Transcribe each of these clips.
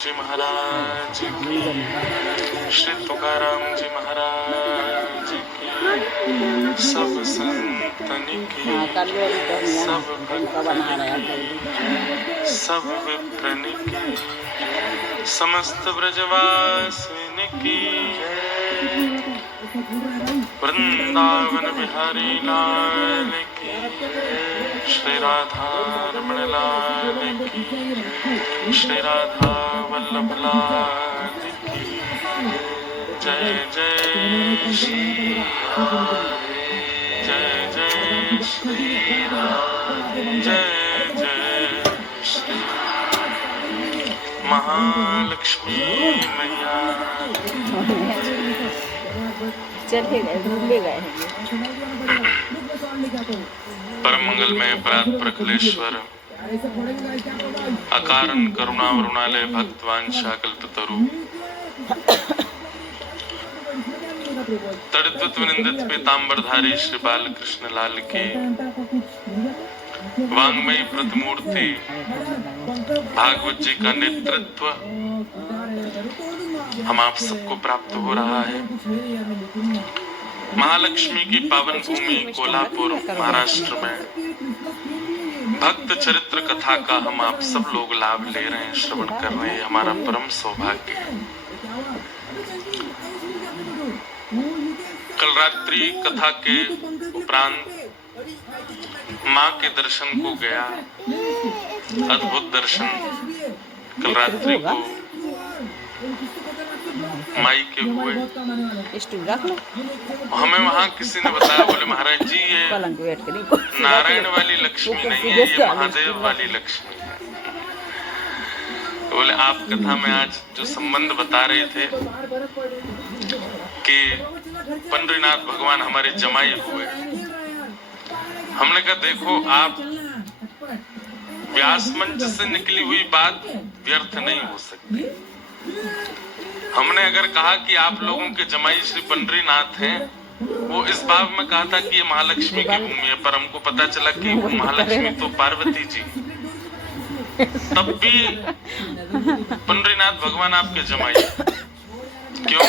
जी महाराज की, श्री तुकाराम जी महाराज की, सब संतन की, सब भक्तन की, सब विप्रन की, समस्त ब्रजवासिन की जय। वृंदावन बिहारी लाल की, श्री राधा रमण लाल की, श्री राधा वल्लभ लाल की जय। जय श्री राधे, जय जय श्री राधे, जय जय श्री महालक्ष्मी मैया। चले गए परम मंगलमय परात् प्रकलेश्वर अकारण करुणा वरुणालय भक्तवांछा कल्पतरु तड़ित निंदित पीतांबरधारी श्री बालकृष्ण लाल की वांग्मयी प्रतिमूर्ति भागवत जी का नेतृत्व हम आप सबको प्राप्त हो रहा है। महालक्ष्मी की पावन भूमि कोल्हापुर महाराष्ट्र में भक्त चरित्र कथा का हम आप सब लोग लाभ ले रहे हैं, श्रवण कर रहे हैं। हमारा परम सौभाग्य है। कल रात्रि कथा के उपरांत माँ के दर्शन को गया, अद्भुत दर्शन। कल रात्रि को माई के हुए। हमें वहाँ किसी ने बताया, बोले महाराज जी ये नारायण वाली लक्ष्मी नहीं है, ये महादेव वाली लक्ष्मी है। तो बोले आप कथा में आज जो संबंध बता रहे थे कि पंडरीनाथ भगवान हमारे जमाई हुए, हमने कहा देखो आप व्यास मंच से निकली हुई बात व्यर्थ नहीं हो सकती। हमने अगर कहा कि आप लोगों के जमाई श्री पंडरीनाथ हैं, वो इस भाव में कहा था कि ये महालक्ष्मी की भूमि है, पर हमको पता चला कि वो महालक्ष्मी तो पार्वती जी, तब भी पंडरीनाथ भगवान आपके जमाई। क्यों?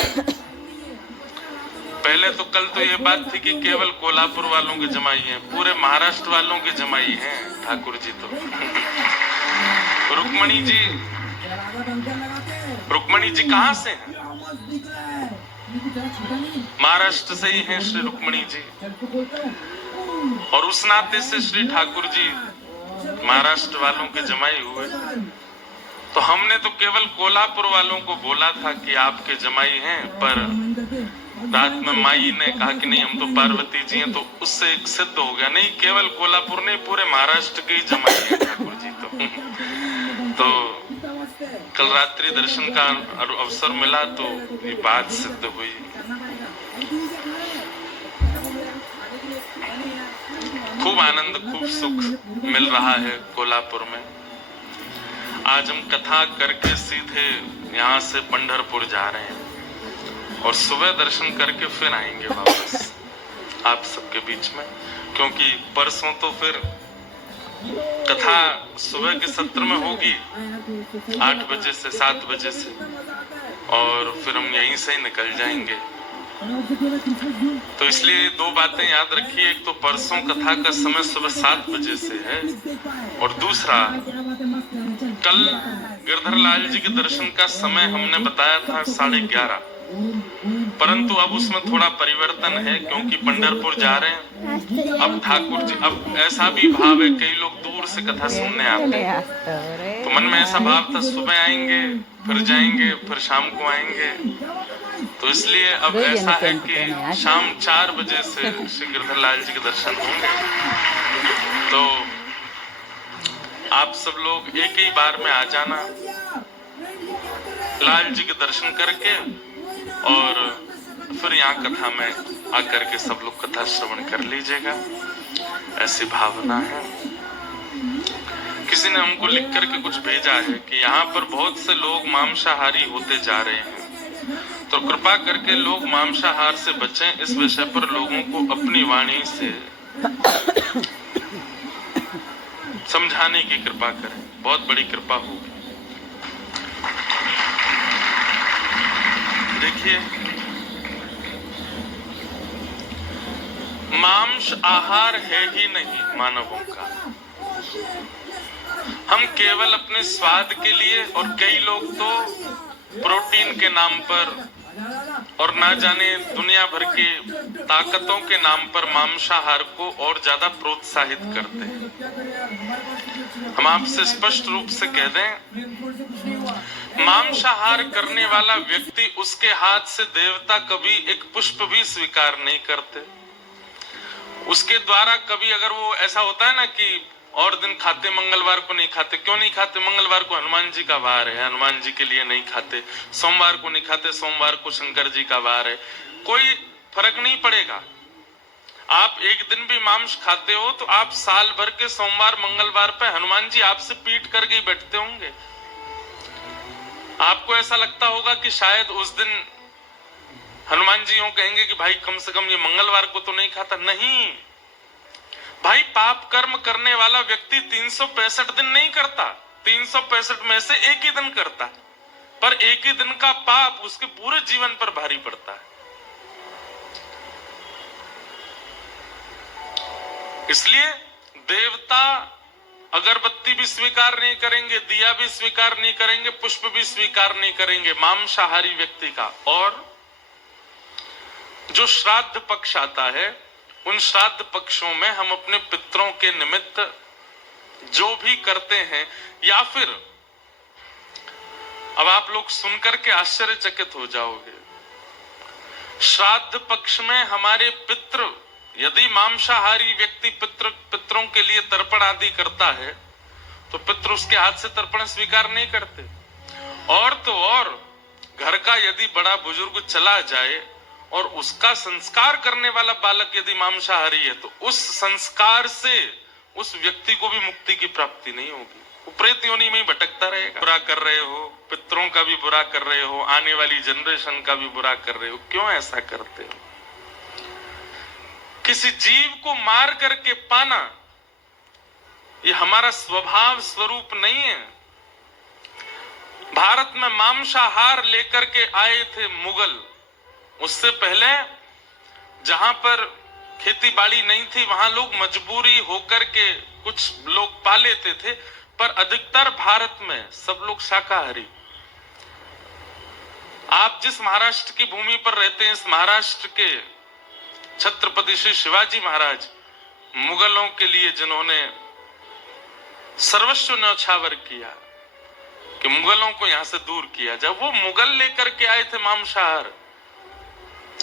पहले तो कल तो ये बात थी कि केवल कोल्हापुर वालों के जमाई हैं, पूरे महाराष्ट्र वालों के जमाई हैं ठाकुर जी। तो रुक्मणी जी कहाँ से हैं? महाराष्ट्र से ही हैं श्री रुक्मणी जी, और उस नाते से श्री ठाकुर जी महाराष्ट्र वालों के जमाई हुए। तो हमने तो केवल कोल्हापुर वालों को बोला था कि आपके जमाई हैं, पर रात में माई ने कहा कि नहीं हम तो पार्वती जी हैं, तो उससे एक सिद्ध हो गया, नहीं केवल कोल्हापुर नहीं पूरे महाराष्ट्र के ही जमाई हैं ठाकुर जी। तो कल रात्रि दर्शन का अवसर मिला तो ये बात सिद्ध हुई। खूब आनंद, खूब सुख मिल रहा है कोल्हापुर में। आज हम कथा करके सीधे यहाँ से पंढरपुर जा रहे हैं और सुबह दर्शन करके फिर आएंगे वापस आप सबके बीच में, क्योंकि परसों तो फिर कथा सुबह के सत्र में होगी 8 बजे से 7 बजे से, और फिर हम यहीं से ही निकल जाएंगे। तो इसलिए 2 बातें याद रखिए, एक तो परसों कथा का समय सुबह 7 बजे से है, और दूसरा कल गिरधर लाल जी के दर्शन का समय हमने बताया था 11:30, परंतु अब उसमें थोड़ा परिवर्तन है, क्योंकि पंढरपुर जा रहे हैं। अब ठाकुर जी, अब ऐसा भी भाव है कई लोग दूर से कथा सुनने आते हैं, तो मन में ऐसा भाव था सुबह आएंगे फिर जाएंगे फिर शाम को आएंगे। तो इसलिए अब ऐसा है कि शाम 4 बजे से श्री गिरधर लाल जी के दर्शन होंगे। तो आप सब लोग एक ही बार में आ जाना, लाल जी के दर्शन करके, और फिर यहाँ कथा में आकर के सब लोग कथा श्रवण कर लीजिएगा, ऐसी भावना है। किसी ने हमको लिख करके कुछ भेजा है कि यहाँ पर बहुत से लोग मांसाहारी होते जा रहे हैं, तो कृपा करके लोग मांसाहार से बचें। इस विषय पर लोगों को अपनी वाणी से समझाने की कृपा करें, बहुत बड़ी कृपा होगी। देखिए, मांस आहार है ही नहीं मानवों का। हम केवल अपने स्वाद के लिए, और कई लोग तो प्रोटीन के नाम पर और ना जाने दुनिया भर के ताकतों के नाम पर मांसाहार को और ज्यादा प्रोत्साहित करते हैं। हम आपसे स्पष्ट रूप से कह दें, मांसाहार करने वाला व्यक्ति, उसके हाथ से देवता कभी एक पुष्प भी स्वीकार नहीं करते। उसके द्वारा कभी, अगर वो ऐसा होता है ना कि और दिन खाते, मंगलवार को नहीं खाते, क्यों नहीं खाते? मंगलवार को हनुमान जी का वार है, हनुमान जी के लिए नहीं खाते। सोमवार को नहीं खाते, सोमवार को शंकर जी का वार है। कोई फर्क नहीं पड़ेगा। आप एक दिन भी मांस खाते हो तो आप साल भर के सोमवार मंगलवार पे हनुमान जी आपसे पीट करके ही बैठते होंगे। आपको ऐसा लगता होगा कि शायद उस दिन हनुमान जी यूं कहेंगे कि भाई कम से कम ये मंगलवार को तो नहीं खाता। नहीं भाई, पाप कर्म करने वाला व्यक्ति 365 दिन नहीं करता, 365 में से एक ही दिन करता, पर एक ही दिन का पाप उसके पूरे जीवन पर भारी पड़ता है। इसलिए देवता अगरबत्ती भी स्वीकार नहीं करेंगे, दिया भी स्वीकार नहीं करेंगे, पुष्प भी स्वीकार नहीं करेंगे मांसाहारी व्यक्ति का। और जो श्राद्ध पक्ष आता है, उन श्राद्ध पक्षों में हम अपने पितरों के निमित्त जो भी करते हैं, या फिर अब आप लोग सुनकर के आश्चर्यचकित हो जाओगे, श्राद्ध पक्ष में हमारे पितृ, यदि मांसाहारी व्यक्ति पितरों के लिए तर्पण आदि करता है तो पितृ उसके हाथ से तर्पण स्वीकार नहीं करते। और तो और घर का यदि बड़ा बुजुर्ग चला जाए और उसका संस्कार करने वाला बालक यदि मांसाहारी है तो उस संस्कार से उस व्यक्ति को भी मुक्ति की प्राप्ति नहीं होगी। वो प्रेत योनि में ही भटकता रहेगा। बुरा कर रहे हो, पितरों का भी बुरा कर रहे हो, आने वाली जनरेशन का भी बुरा कर रहे हो। क्यों ऐसा करते हो? किसी जीव को मार करके पाना ये हमारा स्वभाव स्वरूप नहीं है। भारत में मांसाहार लेकर के आए थे मुगल। उससे पहले जहां पर खेती बाड़ी नहीं थी वहां लोग मजबूरी होकर के कुछ लोग पा लेते थे, पर अधिकतर भारत में सब लोग शाकाहारी। आप जिस महाराष्ट्र की भूमि पर रहते हैं, इस महाराष्ट्र के छत्रपति श्री शिवाजी महाराज, मुगलों के लिए जिन्होंने सर्वस्व न्यौछावर किया, कि मुगलों को यहां से दूर किया, जब वो मुगल लेकर के आए थे मांसाहार,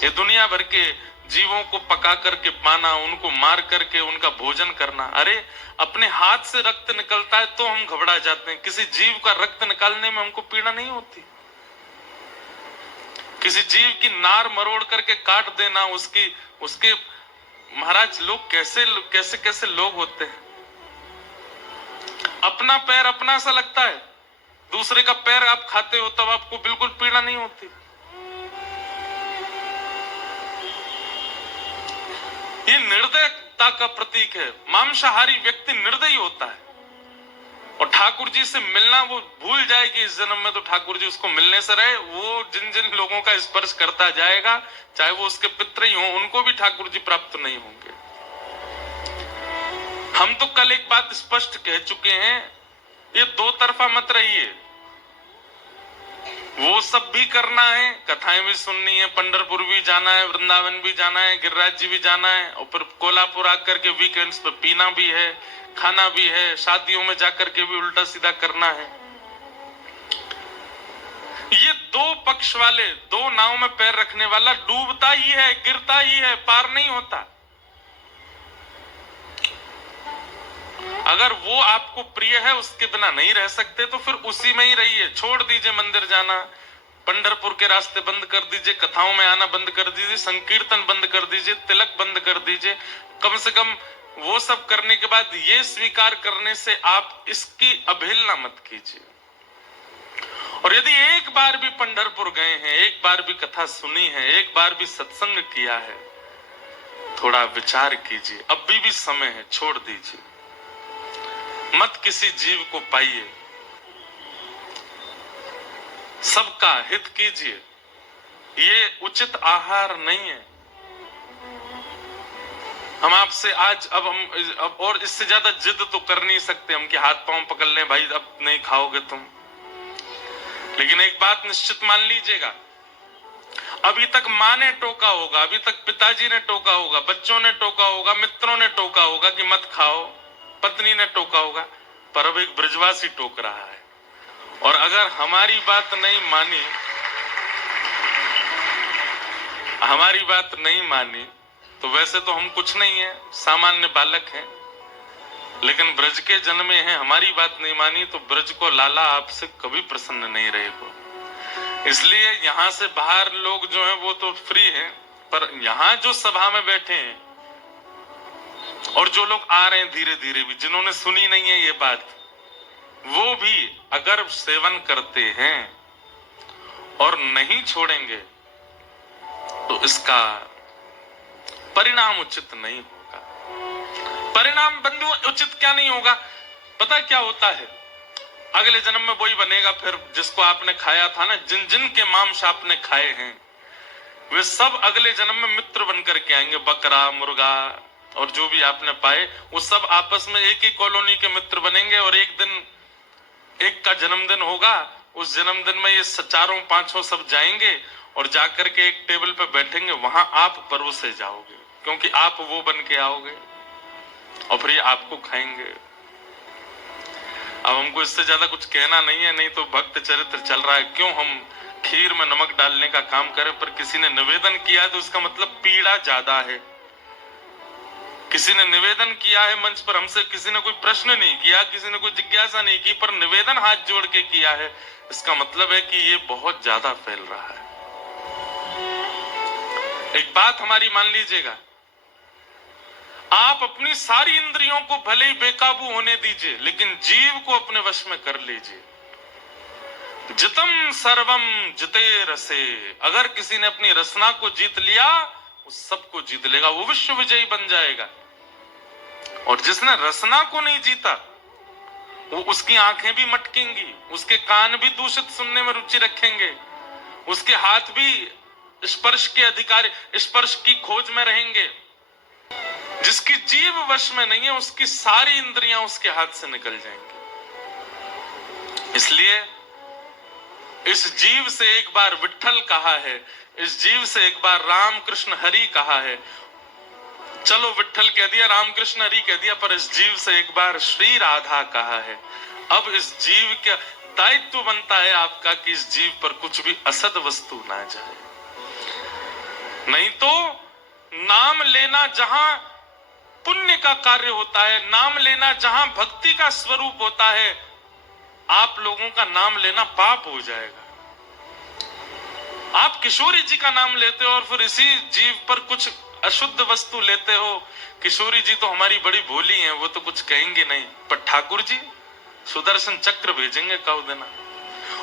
ये दुनिया भर के जीवों को पका करके पाना, उनको मार करके उनका भोजन करना। अरे अपने हाथ से रक्त निकलता है तो हम घबरा जाते हैं, किसी जीव का रक्त निकालने में हमको पीड़ा नहीं होती। किसी जीव की नार मरोड़ करके काट देना, उसके महाराज लोग कैसे लोग होते हैं। अपना पैर अपना सा लगता है, दूसरे का पैर आप खाते हो तब आपको बिल्कुल पीड़ा नहीं होती। ये निर्दयता का प्रतीक है। मांसाहारी व्यक्ति निर्दयी होता है, और ठाकुर जी से मिलना वो भूल जाए कि इस जन्म में तो ठाकुर जी उसको मिलने से रहे। वो जिन जिन लोगों का स्पर्श करता जाएगा, चाहे वो उसके पितृ ही हों, उनको भी ठाकुर जी प्राप्त नहीं होंगे। हम तो कल एक बात स्पष्ट कह चुके हैं, ये दो तरफा मत रहिए। वो सब भी करना है, कथाएं भी सुननी है, पंढरपुर भी जाना है, वृंदावन भी जाना है, गिरिराज जी भी जाना है, और फिर कोल्हापुर आकर के वीकेंड्स पे पीना भी है, खाना भी है, शादियों में जाकर के भी उल्टा सीधा करना है। ये दो पक्ष वाले, दो नाव में पैर रखने वाला डूबता ही है, गिरता ही है, पार नहीं होता। अगर वो आपको प्रिय है, उसके बिना नहीं रह सकते, तो फिर उसी में ही रहिए। छोड़ दीजिए मंदिर जाना, पंढरपुर के रास्ते बंद कर दीजिए, कथाओं में आना बंद कर दीजिए, संकीर्तन बंद कर दीजिए, तिलक बंद कर दीजिए। कम से कम वो सब करने के बाद ये स्वीकार करने से आप इसकी अवहेलना मत कीजिए। और यदि एक बार भी पंढरपुर गए हैं, एक बार भी कथा सुनी है, एक बार भी सत्संग किया है, थोड़ा विचार कीजिए। अभी भी समय है, छोड़ दीजिए, मत किसी जीव को पाइए, सबका हित कीजिए। ये उचित आहार नहीं है। हम आपसे आज अब और इससे ज्यादा जिद तो कर नहीं सकते हम कि हाथ पांव पकड़ लें, भाई अब नहीं खाओगे तुम। लेकिन एक बात निश्चित मान लीजिएगा, अभी तक माँ ने टोका होगा, अभी तक पिताजी ने टोका होगा, बच्चों ने टोका होगा, मित्रों ने टोका होगा कि मत खाओ, पत्नी ने टोका होगा, पर अब एक ब्रजवासी टोक रहा है। और अगर हमारी बात नहीं मानी तो वैसे तो हम कुछ नहीं है, सामान्य बालक हैं, लेकिन ब्रज के जन्मे हैं, हमारी बात नहीं मानी तो ब्रज को लाला आपसे कभी प्रसन्न नहीं रहेगा। इसलिए यहाँ से बाहर लोग जो हैं वो तो फ्री हैं, पर यहाँ जो सभा में बैठे हैं और जो लोग आ रहे हैं धीरे धीरे भी, जिन्होंने सुनी नहीं है ये बात, वो भी अगर सेवन करते हैं और नहीं छोड़ेंगे तो इसका परिणाम उचित नहीं होगा। परिणाम बंधु उचित क्या नहीं होगा, पता क्या होता है? अगले जन्म में वही बनेगा फिर जिसको आपने खाया था ना, जिन जिन के मांस आपने खाए हैं वे सब अगले जन्म में मित्र बनकर के आएंगे। बकरा, मुर्गा और जो भी आपने पाए वो सब आपस में एक ही कॉलोनी के मित्र बनेंगे, और एक दिन एक का जन्मदिन होगा, उस जन्मदिन में ये चारों पांचों सब जाएंगे और जाकर के एक टेबल पे बैठेंगे, वहां आप परोसे जाओगे क्योंकि आप वो बन के आओगे और फिर ये आपको खाएंगे। अब हमको इससे ज्यादा कुछ कहना नहीं है, नहीं तो भक्त चरित्र चल रहा है, क्यों हम खीर में नमक डालने का काम करें। पर किसी ने निवेदन किया है तो उसका मतलब पीड़ा ज्यादा है। किसी ने निवेदन किया है मंच पर, हमसे किसी ने कोई प्रश्न नहीं किया, किसी ने कोई जिज्ञासा नहीं की, पर निवेदन हाथ जोड़ के किया है, इसका मतलब है कि ये बहुत ज्यादा फैल रहा है। एक बात हमारी मान लीजिएगा, आप अपनी सारी इंद्रियों को भले ही बेकाबू होने दीजिए, लेकिन जीव को अपने वश में कर लीजिए। जितम सर्वम जिते रसे, अगर किसी ने अपनी रसना को जीत लिया वो सबको जीत लेगा, वो विश्व विजयी बन जाएगा। और जिसने रसना को नहीं जीता वो उसकी आंखें भी मटकेंगी, उसके कान भी दूषित सुनने में रुचि रखेंगे, उसके हाथ भी स्पर्श के अधिकारी, स्पर्श की खोज में रहेंगे। जिसकी जीव वश में नहीं है उसकी सारी इंद्रियां उसके हाथ से निकल जाएंगी। इसलिए इस जीव से एक बार विट्ठल कहा है, इस जीव से एक बार राम कृष्ण हरि कहा है। चलो विट्ठल कह दिया, रामकृष्ण हरि कह दिया, पर इस जीव से एक बार श्री राधा कहा है। अब इस जीव का दायित्व बनता है आपका कि इस जीव पर कुछ भी असद वस्तु ना जाए। नहीं तो नाम लेना जहां पुण्य का कार्य होता है, नाम लेना जहां भक्ति का स्वरूप होता है, आप लोगों का नाम लेना पाप हो जाएगा। आप किशोरी जी का नाम लेते हो और फिर इसी जीव पर कुछ अशुद्ध वस्तु लेते हो। किशोरी जी तो हमारी बड़ी भोली हैं, वो तो कुछ कहेंगे नहीं, पर ठाकुर जी सुदर्शन चक्र भेजेंगे कब देना।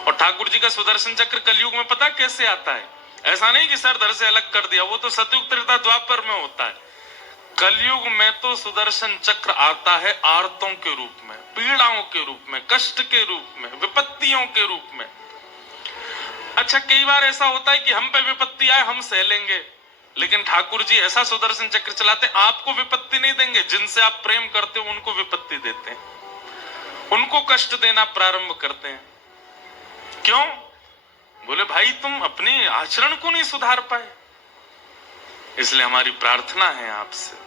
और ठाकुर जी का सुदर्शन चक्र कलयुग में पता कैसे आता है? ऐसा नहीं कि सर धर से अलग कर दिया, वो तो सतयुग त्रेता द्वापर में होता है। कलयुग में तो सुदर्शन चक्र आता है आर्तों के रूप में, पीड़ाओं के रूप में, कष्ट के रूप में, विपत्तियों के रूप में। अच्छा, कई बार ऐसा होता है कि हम पे विपत्ति आए हम सह लेंगे, लेकिन ठाकुर जी ऐसा सुदर्शन चक्र चलाते आपको विपत्ति नहीं देंगे, जिनसे आप प्रेम करते हो उनको विपत्ति देते हैं, उनको कष्ट देना प्रारंभ करते हैं। क्यों? बोले भाई तुम अपने आचरण को नहीं सुधार पाए। इसलिए हमारी प्रार्थना है आपसे,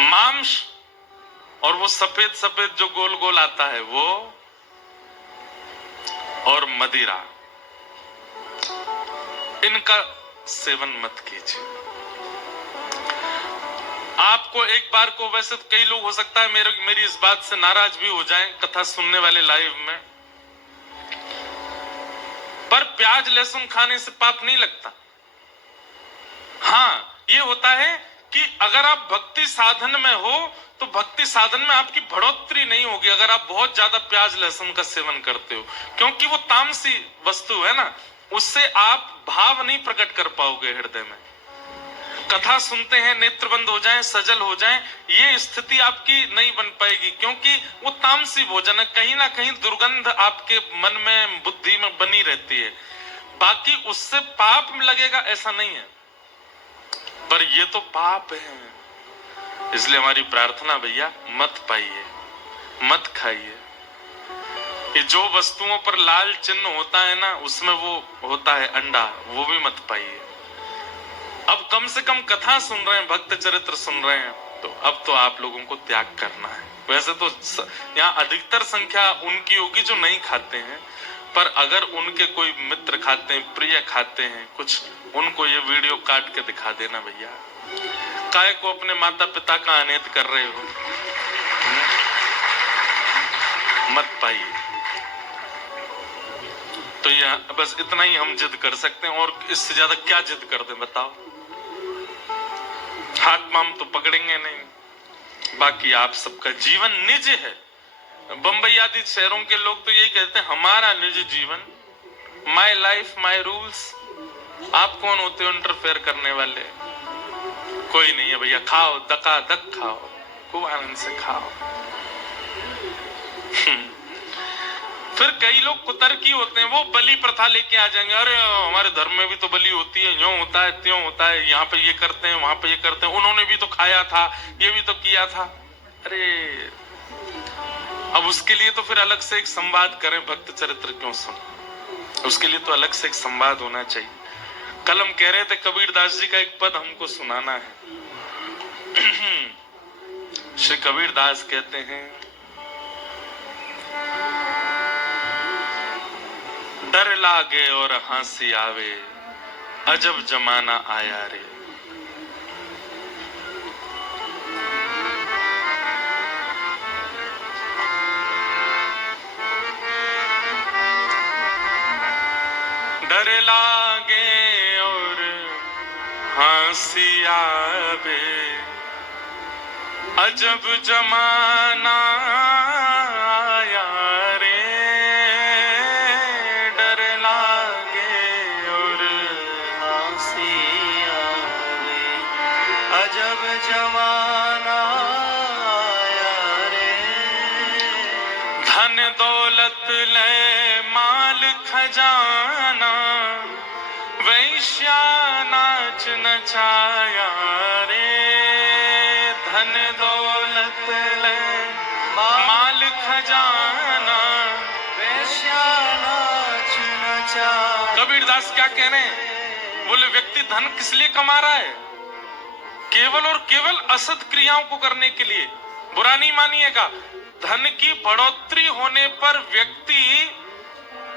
मांस और वो सफेद सफेद जो गोल गोल आता है वो, और मदिरा, इनका सेवन मत कीजिए। आपको एक बार को, वैसे तो कई लोग हो सकता है मेरी इस बात से नाराज भी हो जाएं कथा सुनने वाले लाइव में, पर प्याज लहसुन खाने से पाप नहीं लगता। हाँ, ये होता है कि अगर आप भक्ति साधन में हो तो भक्ति साधन में आपकी बढ़ोतरी नहीं होगी अगर आप बहुत ज्यादा प्याज लहसुन का सेवन करते हो, क्योंकि वो तामसी वस्तु है ना, उससे आप भाव नहीं प्रकट कर पाओगे हृदय में। कथा सुनते हैं, नेत्र बंद हो जाएं, सजल हो जाएं, ये स्थिति आपकी नहीं बन पाएगी, क्योंकि वो तामसी भोजन है। कहीं ना कहीं दुर्गंध आपके मन में, बुद्धि में बनी रहती है। बाकी उससे पाप लगेगा ऐसा नहीं है, पर ये तो पाप है। इसलिए हमारी प्रार्थना भैया, मत पाइए, मत खाइए। ये जो वस्तुओं पर लाल चिन्ह होता है ना, उसमें वो होता है अंडा, वो भी मत पाइए। अब कम से कम कथा सुन रहे हैं, भक्त चरित्र सुन रहे हैं, तो अब तो आप लोगों को त्याग करना है। वैसे तो यहाँ अधिकतर संख्या उनकी होगी जो नहीं खाते हैं, पर अगर उनके कोई मित्र खाते हैं, प्रिय खाते हैं कुछ, उनको ये वीडियो काट के दिखा देना भैया। काय को अपने माता पिता का अनित कर रहे हो, मत पाइए। तो ये बस इतना ही हम जिद कर सकते हैं, और इससे ज्यादा क्या जिद कर दें बताओ। हाथ माम तो पकड़ेंगे नहीं। बाकी आप सबका जीवन निज है। बंबई आदि शहरों के लोग तो यही कहते हैं, हमारा निज जीवन, माय लाइफ माय रूल्स। आप कौन होते हो इंटरफेयर करने वाले? कोई नहीं है भैया, खाओ, दका-दक खाओ, खूब आनंद से खाओ। फिर कई लोग कुतर्की होते हैं, वो बलि प्रथा लेके आ जाएंगे। अरे हमारे धर्म में भी तो बलि होती है, यूं होता है, त्यों होता है, यहाँ पे ये करते हैं, वहां पे ये करते हैं, उन्होंने भी तो खाया था, ये भी तो किया था। अरे अब उसके लिए तो फिर अलग से एक संवाद करें, भक्त चरित्र क्यों सुन? उसके लिए तो अलग से एक संवाद होना चाहिए। कल हम कह रहे थे कबीर दास जी का एक पद हमको सुनाना है। श्री कबीर दास कहते हैं, डर लागे और हंसी आवे, अजब जमाना आया रे। डर लागे और हंसी आवे, अजब जमाना आया रे। डर लागे और हंसी आवे, अजब जमाना आया रे। धन दौलत ले माल खजाना, वैश्या नाच नचाया रे। धन दौलत ले माल खजाना, वैश्या नाच नचाया। कबीरदास क्या कह रहे हैं? बोले व्यक्ति धन किस लिए कमा रहा है? केवल और केवल असद क्रियाओं को करने के लिए। बुरा नहीं मानिएगा, धन की बढ़ोतरी होने पर व्यक्ति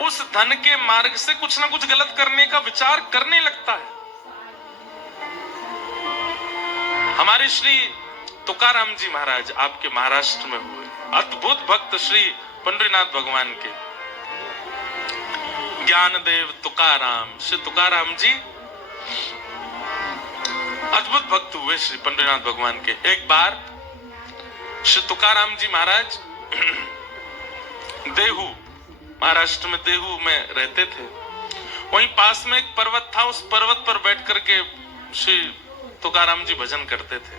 उस धन के मार्ग से कुछ ना कुछ गलत करने का विचार करने लगता है। हमारे श्री तुकाराम जी महाराज आपके महाराष्ट्र में हुए, अद्भुत भक्त श्री पंडरीनाथ भगवान के, ज्ञानदेव तुकाराम, श्री तुकाराम जी अद्भुत भक्त हुए श्री पंडरीनाथ भगवान के। एक बार श्री तुकाराम जी महाराज देहू, महाराष्ट्र में देहू में रहते थे। वहीं पास में एक पर्वत था, उस पर्वत पर बैठ करके श्री तुकाराम जी भजन करते थे।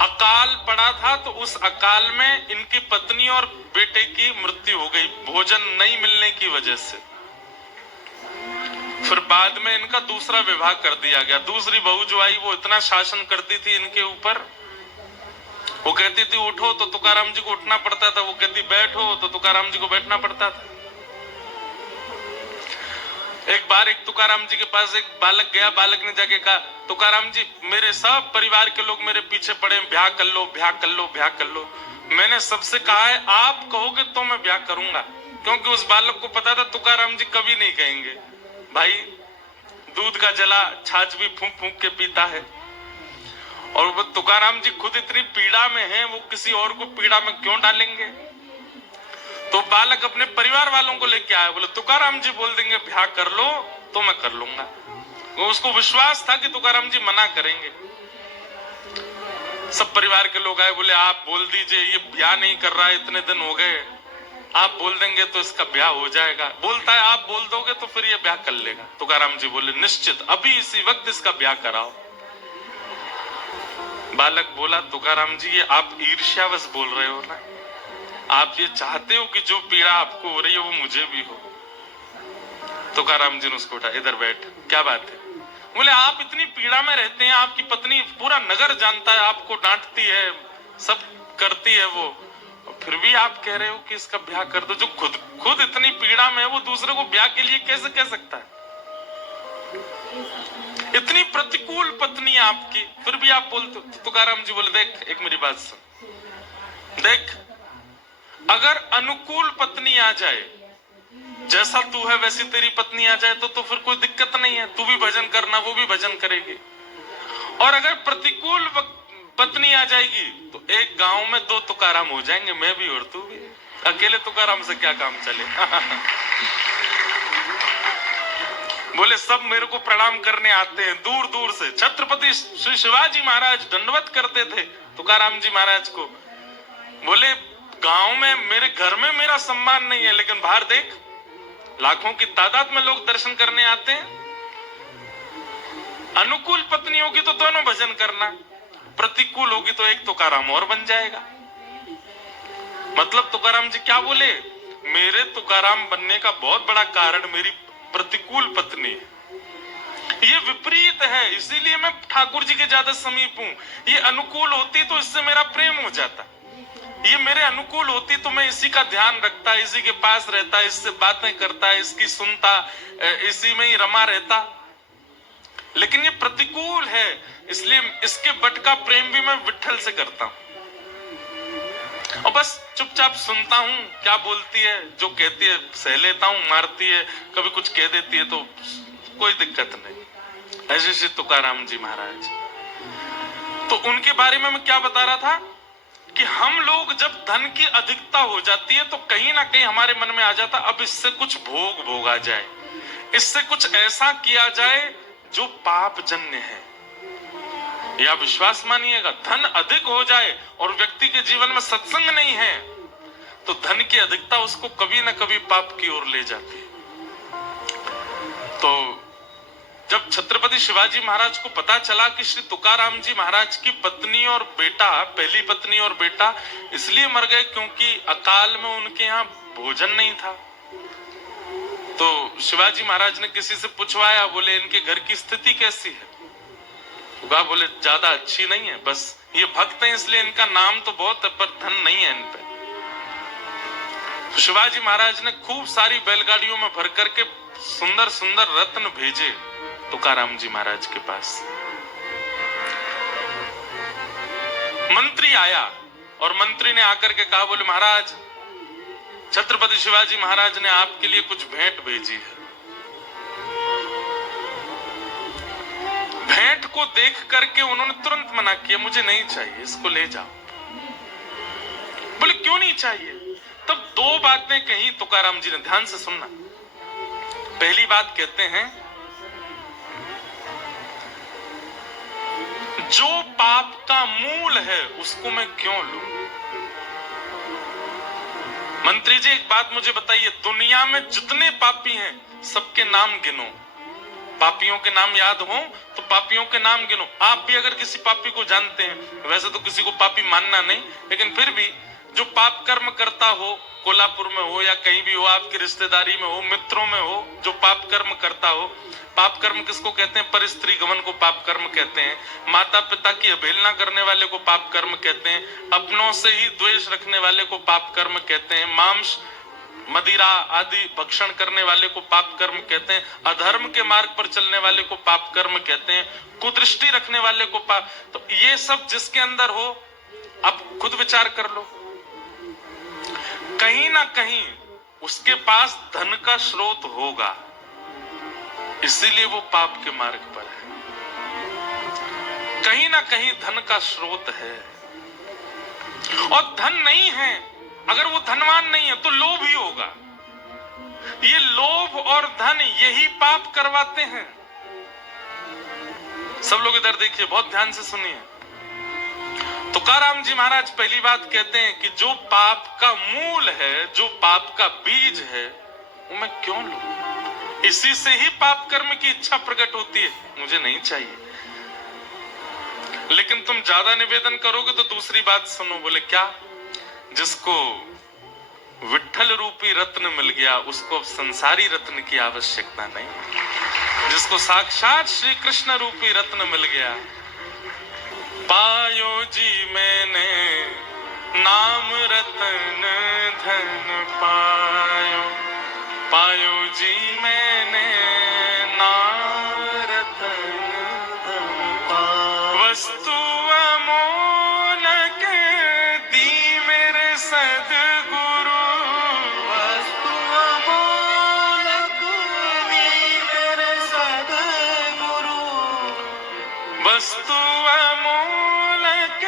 अकाल पड़ा था, तो उस अकाल में इनकी पत्नी और बेटे की मृत्यु हो गई, भोजन नहीं मिलने की वजह से। फिर बाद में इनका दूसरा विवाह कर दिया गया। दूसरी बहू जो आई वो इतना शासन करती थी इनके ऊपर, वो कहती थी उठो तो तुकाराम जी को उठना पड़ता था, वो कहती बैठो तो तुकाराम जी को बैठना पड़ता था। एक बार एक तुकाराम जी के पास एक बालक गया, बालक ने जाके कहा, तुकाराम जी मेरे सब परिवार के लोग मेरे पीछे पड़े, ब्याह कर लो, ब्याह कर लो, ब्याह कर लो। मैंने सबसे कहा है आप कहोगे तो मैं ब्याह करूंगा, क्योंकि उस बालक को पता था तुकाराम जी कभी नहीं कहेंगे। भाई दूध का जला छाछ भी फूंक फूंक के पीता है, और वो तुकाराम जी खुद इतनी पीड़ा में हैं, वो किसी और को पीड़ा में क्यों डालेंगे। तो बालक अपने परिवार वालों को लेके आया, बोले तुकाराम जी बोल देंगे ब्याह कर लो तो मैं कर लूंगा। वो उसको विश्वास था कि तुकाराम जी मना करेंगे। सब परिवार के लोग आए, बोले आप बोल दीजिए, ये ब्याह नहीं कर रहा है, इतने दिन हो गए, आप बोल देंगे तो इसका ब्याह हो जाएगा। बोलता है आप बोल दोगे तो फिर ये ब्याह कर लेगा। तुकाराम जी बोले निश्चित, अभी इसी वक्त इसका ब्याह कराओ। बालक बोला तुकाराम जी ये आप ईर्ष्यावश बोल रहे हो ना, आप ये चाहते हो कि जो पीड़ा आपको हो रही है वो मुझे भी हो। तुकाराम जी ने उसको उठा, इधर बैठ, क्या बात है? बोले आप इतनी पीड़ा में रहते हैं, आपकी पत्नी पूरा नगर जानता है, आपको डांटती है, सब करती है वो, और फिर भी आप कह रहे हो कि इसका ब्याह कर दो। जो खुद इतनी पीड़ा में है वो दूसरे को ब्याह के लिए कैसे कह सकता है? इतनी प्रतिकूल पत्नी है आपकी, फिर भी आप बोलते। तुकाराम जी बोले देख, एक मेरी बात सुन, देख अगर अनुकूल पत्नी आ जाए, जैसा तू है वैसी तेरी पत्नी आ जाए तो फिर कोई दिक्कत नहीं है, तू भी भजन करना, वो भी भजन करेगी। और अगर प्रतिकूल पत्नी आ जाएगी तो एक गांव में 2 तुकाराम हो जाएंगे, मैं भी और तू भी। अकेले तुकाराम से क्या काम चले? बोले सब मेरे को प्रणाम करने आते हैं दूर दूर से। छत्रपति श्री शिवाजी महाराज दंडवत करते थे तुकाराम जी महाराज को। बोले गांव में, मेरे घर में मेरा सम्मान नहीं है, लेकिन बाहर देख लाखों की तादाद में लोग दर्शन करने आते हैं। अनुकूल पत्नी होगी तो दोनों भजन करना, प्रतिकूल होगी तो एक तुकाराम और बन जाएगा। मतलब तुकाराम जी क्या बोले, मेरे तुकाराम बनने का बहुत बड़ा कारण मेरी प्रतिकूल पत्नी है। ये विपरीत है, इसीलिए मैं ठाकुर जी के ज्यादा समीप हूं। ये अनुकूल होती तो इससे मेरा प्रेम हो जाता, ये मेरे अनुकूल होती तो मैं इसी का ध्यान रखता, इसी के पास रहता, इससे बातें करता, इसकी सुनता, इसी में ही रमा रहता। लेकिन ये प्रतिकूल है, इसलिए इसके बट का प्रेम भी मैं विट्ठल से करता हूं, और बस चुपचाप सुनता हूं, क्या बोलती है, जो कहती है सह लेता हूं, मारती है, कभी कुछ कह देती है तो कोई दिक्कत नहीं। ऐसे श्री तुकाराम जी महाराज। तो उनके बारे में मैं क्या बता रहा था कि हम लोग जब धन की अधिकता हो जाती है तो कहीं ना कहीं हमारे मन में आ जाता, अब इससे कुछ भोग भोगा जाए, इससे कुछ ऐसा किया जाए जो पाप जन्य है। या विश्वास मानिएगा, धन अधिक हो जाए और व्यक्ति के जीवन में सत्संग नहीं है तो धन की अधिकता उसको कभी ना कभी पाप की ओर ले जाती है। तो जब छत्रपति शिवाजी महाराज को पता चला कि श्री तुकाराम जी महाराज की पत्नी और बेटा, पहली पत्नी और बेटा इसलिए मर गए क्योंकि अकाल में उनके यहाँ भोजन नहीं था, तो शिवाजी महाराज ने किसी से पूछवाया, बोले इनके घर की स्थिति कैसी है? बोले ज्यादा अच्छी नहीं है, बस ये भक्त हैं इसलिए इनका नाम तो बहुत है पर धन नहीं है इन पे। तो शिवाजी महाराज ने खूब सारी बैलगाड़ियों में भर करके सुंदर सुंदर रत्न भेजे तुकाराम जी महाराज के पास। मंत्री आया और मंत्री ने आकर के कहा, बोले महाराज छत्रपति शिवाजी महाराज ने आपके लिए कुछ भेंट भेजी है। भेंट को देख करके उन्होंने तुरंत मना किया, मुझे नहीं चाहिए, इसको ले जाओ। बोले क्यों नहीं चाहिए? तब 2 बातें कही तुकाराम जी ने, ध्यान से सुनना। पहली बात कहते हैं, जो पाप का मूल है उसको मैं क्यों लूं? मंत्री जी एक बात मुझे बताइए, दुनिया में जितने पापी हैं सबके नाम गिनो, पापियों के नाम याद हो तो पापियों के नाम गिनो। आप भी अगर किसी पापी को जानते हैं, वैसे तो किसी को पापी मानना नहीं, लेकिन फिर भी जो पाप कर्म करता हो, कोल्हापुर में हो या कहीं भी हो, आपकी रिश्तेदारी में हो, मित्रों में हो, जो पाप कर्म करता हो। पाप कर्म किसको कहते हैं? पर स्त्री गमन को पाप कर्म कहते हैं। माता पिता की अवहेलना करने वाले को पाप कर्म कहते हैं। अपनों से ही द्वेष रखने वाले को पाप कर्म कहते हैं। मांस मदिरा आदि भक्षण करने वाले को पाप कर्म कहते हैं। अधर्म के मार्ग पर चलने वाले को पाप कर्म कहते हैं। कुदृष्टि रखने वाले को पाप। तो ये सब जिसके अंदर हो, आप खुद विचार कर लो, कहीं ना कहीं उसके पास धन का स्रोत होगा, इसीलिए वो पाप के मार्ग पर है। कहीं ना कहीं धन का स्रोत है, और धन नहीं है, अगर वो धनवान नहीं है तो लोभ ही होगा। ये लोभ और धन यही पाप करवाते हैं। सब लोग इधर देखिए, बहुत ध्यान से सुनिए। तुकाराम जी महाराज पहली बात कहते हैं कि जो पाप का मूल है, जो पाप का बीज है, वो मैं क्यों लूं? इसी से ही पाप कर्म की इच्छा प्रकट होती है, मुझे नहीं चाहिए। लेकिन तुम ज्यादा निवेदन करोगे तो दूसरी बात सुनो। बोले क्या? जिसको विठ्ठल रूपी रत्न मिल गया, उसको अब संसारी रत्न की आवश्यकता नहीं। जिसको साक्षात श्री कृष्ण रूपी रत्न मिल गया, पायो जी मैंने नाम रतन धन पायो, पायो जी मैंने नाम रतन धन पायो। वस्तु अमोलक दी मेरे सद्गुरु, वस्तु अमोलक दी मेरे सद्गुरु, वस्तु अमोलक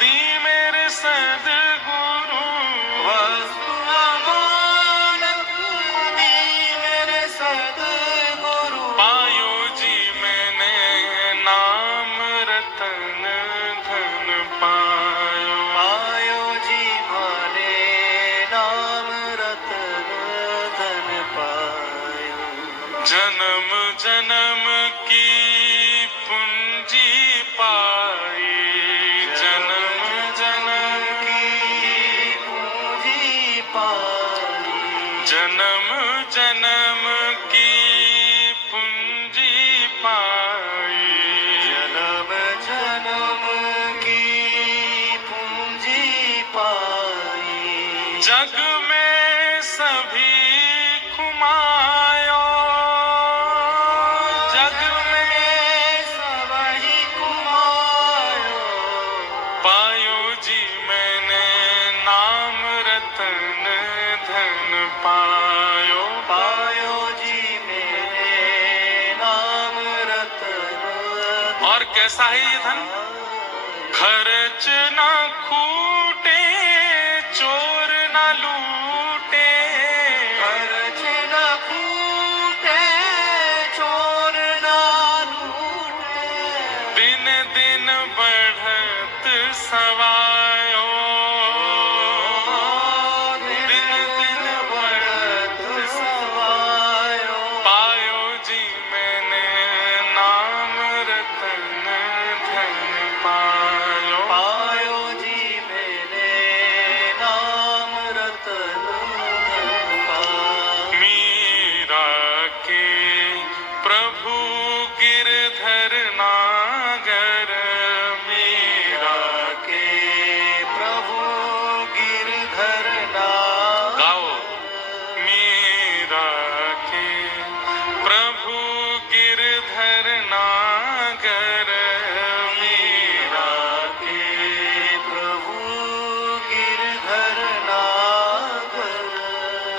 दी मेरे सद्गुरु, वस्तु अमोलक दी मेरे सद्गुरु, पायो जी मैंने नाम रतन धन पायो, पायो जी मैंने नाम रतन धन पायो। जन्म जन्म की पूंजी पाई, जन्म जन्म की पूंजी पाई, जन्म जन्म की पूंजी पाई, जन्म जन्म की पूंजी पाई। जग में सभी घुमायो, जग में सभी घुमायो, पायो जी मैंने नाम रतन धन पायो, पायो जी मैंने नाम रतन। और कैसा है ये धन? खर्च ना खूटे, चोर ना लूटे, खर्च ना खूटे, चोर ना लूटे, दिन दिन बढ़त सवायो, दिन दिन बढ़त सवायो, पायो जी मैंने नाम रतन धन पायो, पायो जी मैंने नाम रतन धन पायो। मीरा के प्रभु गिरधर नागर, मीरा के प्रभु गिरधर नागर, गाओ। मीरा के प्रभु गिरधर नागर, मीरा के प्रभु गिरधर नागर।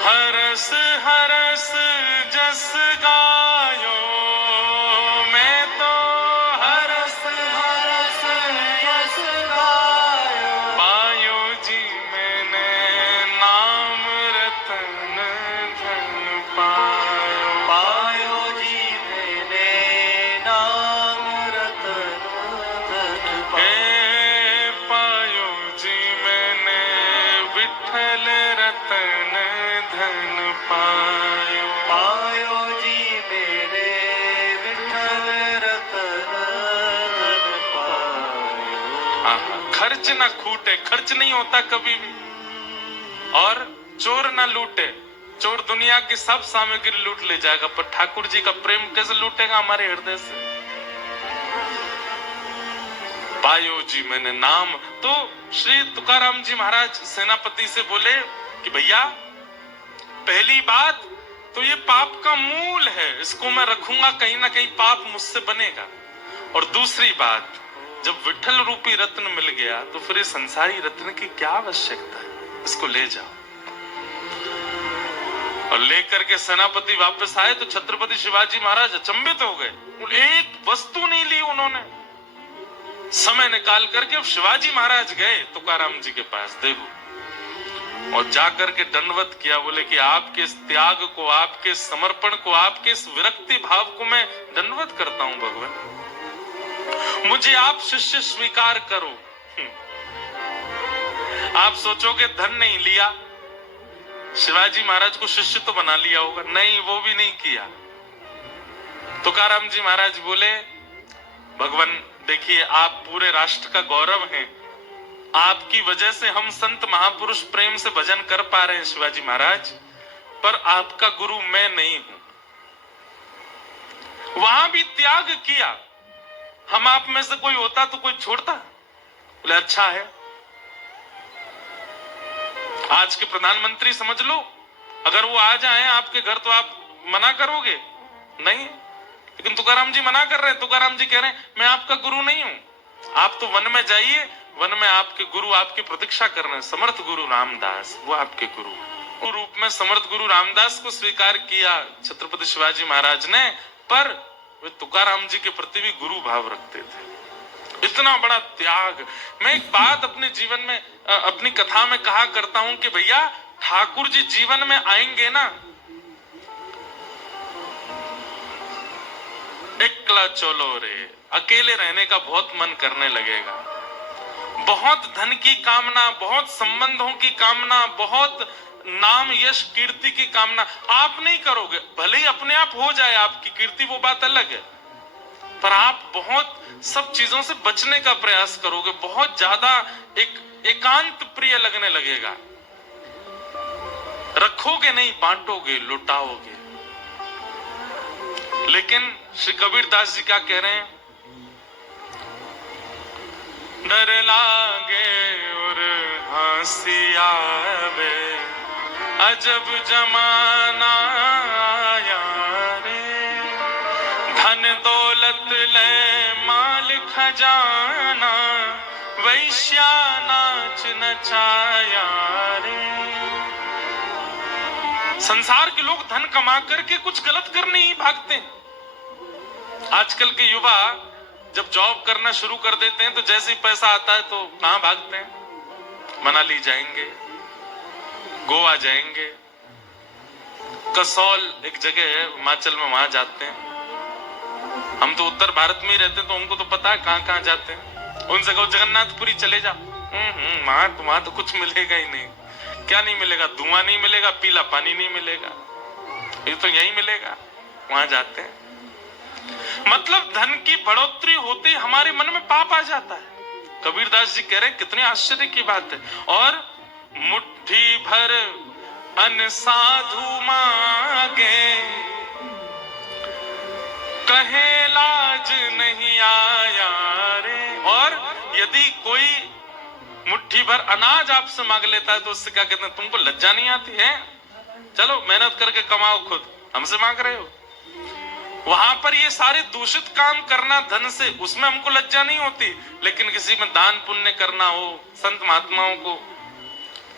हरस हरस जस गायो, मैं तो हरस हरस जस गायो, पायो जी मैंने नाम रतन धन पायो, पायो जी मैंने नाम रतन धन पायो, पायो जी मैंने विठ्ठल रतन धन पायो, पायो जी मेरे विठ्ठल रतन धन पायो। खर्च ना खूटे, खर्च नहीं होता कभी भी, और चोर ना लूटे। चोर दुनिया की सब सामग्री लूट ले जाएगा, पर ठाकुर जी का प्रेम कैसे लूटेगा हमारे हृदय से? पायो जी मैंने नाम। तो श्री तुकाराम जी महाराज सेनापति से बोले कि भैया, पहली बात तो ये पाप का मूल है, इसको मैं रखूंगा, कहीं ना कहीं पाप मुझसे बनेगा। और दूसरी बात, जब विठ्ठल रूपी रत्न मिल गया तो फिर ये संसारी रत्न की क्या आवश्यकता है, इसको ले जाओ। और लेकर के सेनापति वापस आए तो छत्रपति शिवाजी महाराज अचंभित हो गए, एक वस्तु नहीं ली उन्होंने। समय निकाल करके अब शिवाजी महाराज गए तुकाराम जी के पास, देखो, और जाकर के दंडवत किया। बोले कि आपके इस त्याग को, आपके समर्पण को, आपके इस विरक्ति भाव को मैं दंडवत करता हूं भगवान, मुझे आप शिष्य स्वीकार करो। आप सोचोगे धन नहीं लिया, शिवाजी महाराज को शिष्य तो बना लिया होगा, नहीं, वो भी नहीं किया। तुकाराम जी महाराज बोले, भगवान देखिए, आप पूरे राष्ट्र का गौरव हैं, आपकी वजह से हम संत महापुरुष प्रेम से भजन कर पा रहे हैं शिवाजी महाराज, पर आपका गुरु मैं नहीं हूं। वहां भी त्याग किया। हम आप में से कोई होता तो कोई छोड़ता? बोले अच्छा है। आज के प्रधानमंत्री समझ लो, अगर वो आ जाएं आपके घर तो आप मना करोगे? नहीं। लेकिन तुकाराम जी मना कर रहे हैं। तुकाराम जी कह रहे हैं मैं आपका गुरु नहीं हूं, आप तो वन में जाइए, वन में आपके गुरु आपकी प्रतीक्षा कर रहे हैं। समर्थ गुरु रामदास वो आपके गुरु रूप में समर्थ गुरु रामदास को स्वीकार किया छत्रपति शिवाजी महाराज ने, पर वे तुकाराम जी के प्रति भी गुरु भाव रखते थे। इतना बड़ा त्याग। मैं एक बात अपने जीवन में अपनी कथा में कहा करता हूं कि भैया ठाकुर जी जीवन में आएंगे ना, एकला चलो रे, अकेले रहने का बहुत मन करने लगेगा। बहुत धन की कामना, बहुत संबंधों की कामना, बहुत नाम यश कीर्ति की कामना आप नहीं करोगे। भले ही अपने आप हो जाए आपकी कीर्ति, वो बात अलग है, पर आप बहुत सब चीजों से बचने का प्रयास करोगे। बहुत ज्यादा एक एकांत प्रिय लगने लगेगा। रखोगे नहीं, बांटोगे, लुटाओगे। लेकिन श्री कबीरदास जी क्या कह रहे हैं? डर लागे और हंसी आवे, अजब जमाना आया रे। धन दौलत ले माल खजाना, वैश्या नाच नचाया रे। संसार के लोग धन कमा करके कुछ गलत करने ही भागते हैं। आजकल के युवा जब जॉब करना शुरू कर देते हैं तो जैसे ही पैसा आता है तो कहां भागते हैं? मनाली जाएंगे, गोवा जाएंगे, कसौल एक जगह है हिमाचल में, वहां जाते हैं। हम तो उत्तर भारत में ही रहते हैं तो हमको तो पता है कहां कहां जाते हैं। उनसे कहो जगन्नाथपुरी चले जाओ, वहां तो कुछ मिलेगा ही नहीं। क्या नहीं मिलेगा? धुआं नहीं मिलेगा, पीला पानी नहीं मिलेगा, ये तो यही मिलेगा। वहां जाते हैं। मतलब धन की बढ़ोतरी होते हमारे मन में पाप आ जाता है। कबीरदास जी कह रहे हैं कितने आश्चर्य की बात है। और मुट्ठी भर अन्न साधु मांगे, कहे लाज नहीं आया रे। और यदि कोई मुट्ठी भर अनाज आपसे मांग लेता है तो उससे क्या कहते हैं? तुमको लज्जा नहीं आती है? चलो मेहनत करके कमाओ, खुद हमसे मांग रहे हो। वहां पर ये सारे दूषित काम करना धन से, उसमें हमको लज्जा नहीं होती। लेकिन किसी में दान पुण्य करना हो, संत महात्माओं को,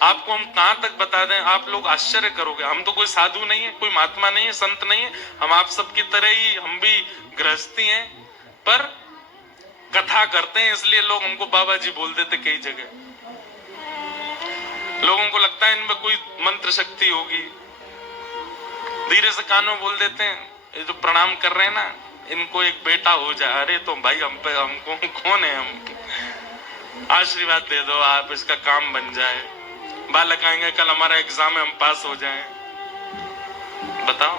आपको हम कहां तक बता दें, आप लोग आश्चर्य करोगे। हम तो कोई साधु नहीं है, कोई महात्मा नहीं है, संत नहीं है। हम आप सबकी तरह ही, हम भी गृहस्थी हैं, पर कथा करते हैं इसलिए लोग हमको बाबा जी बोल देते। कई जगह लोगों को लगता है इनमें कोई मंत्र शक्ति होगी, धीरे से कानों बोल देते हैं। ये जो प्रणाम कर रहे हैं ना, इनको एक बेटा हो जाए। अरे तो भाई हम पे, हमको कौन है? हम आशीर्वाद दे दो, आप इसका काम बन जाए। बालक आएंगे, कल हमारा एग्जाम है, हम पास हो जाएं। बताओ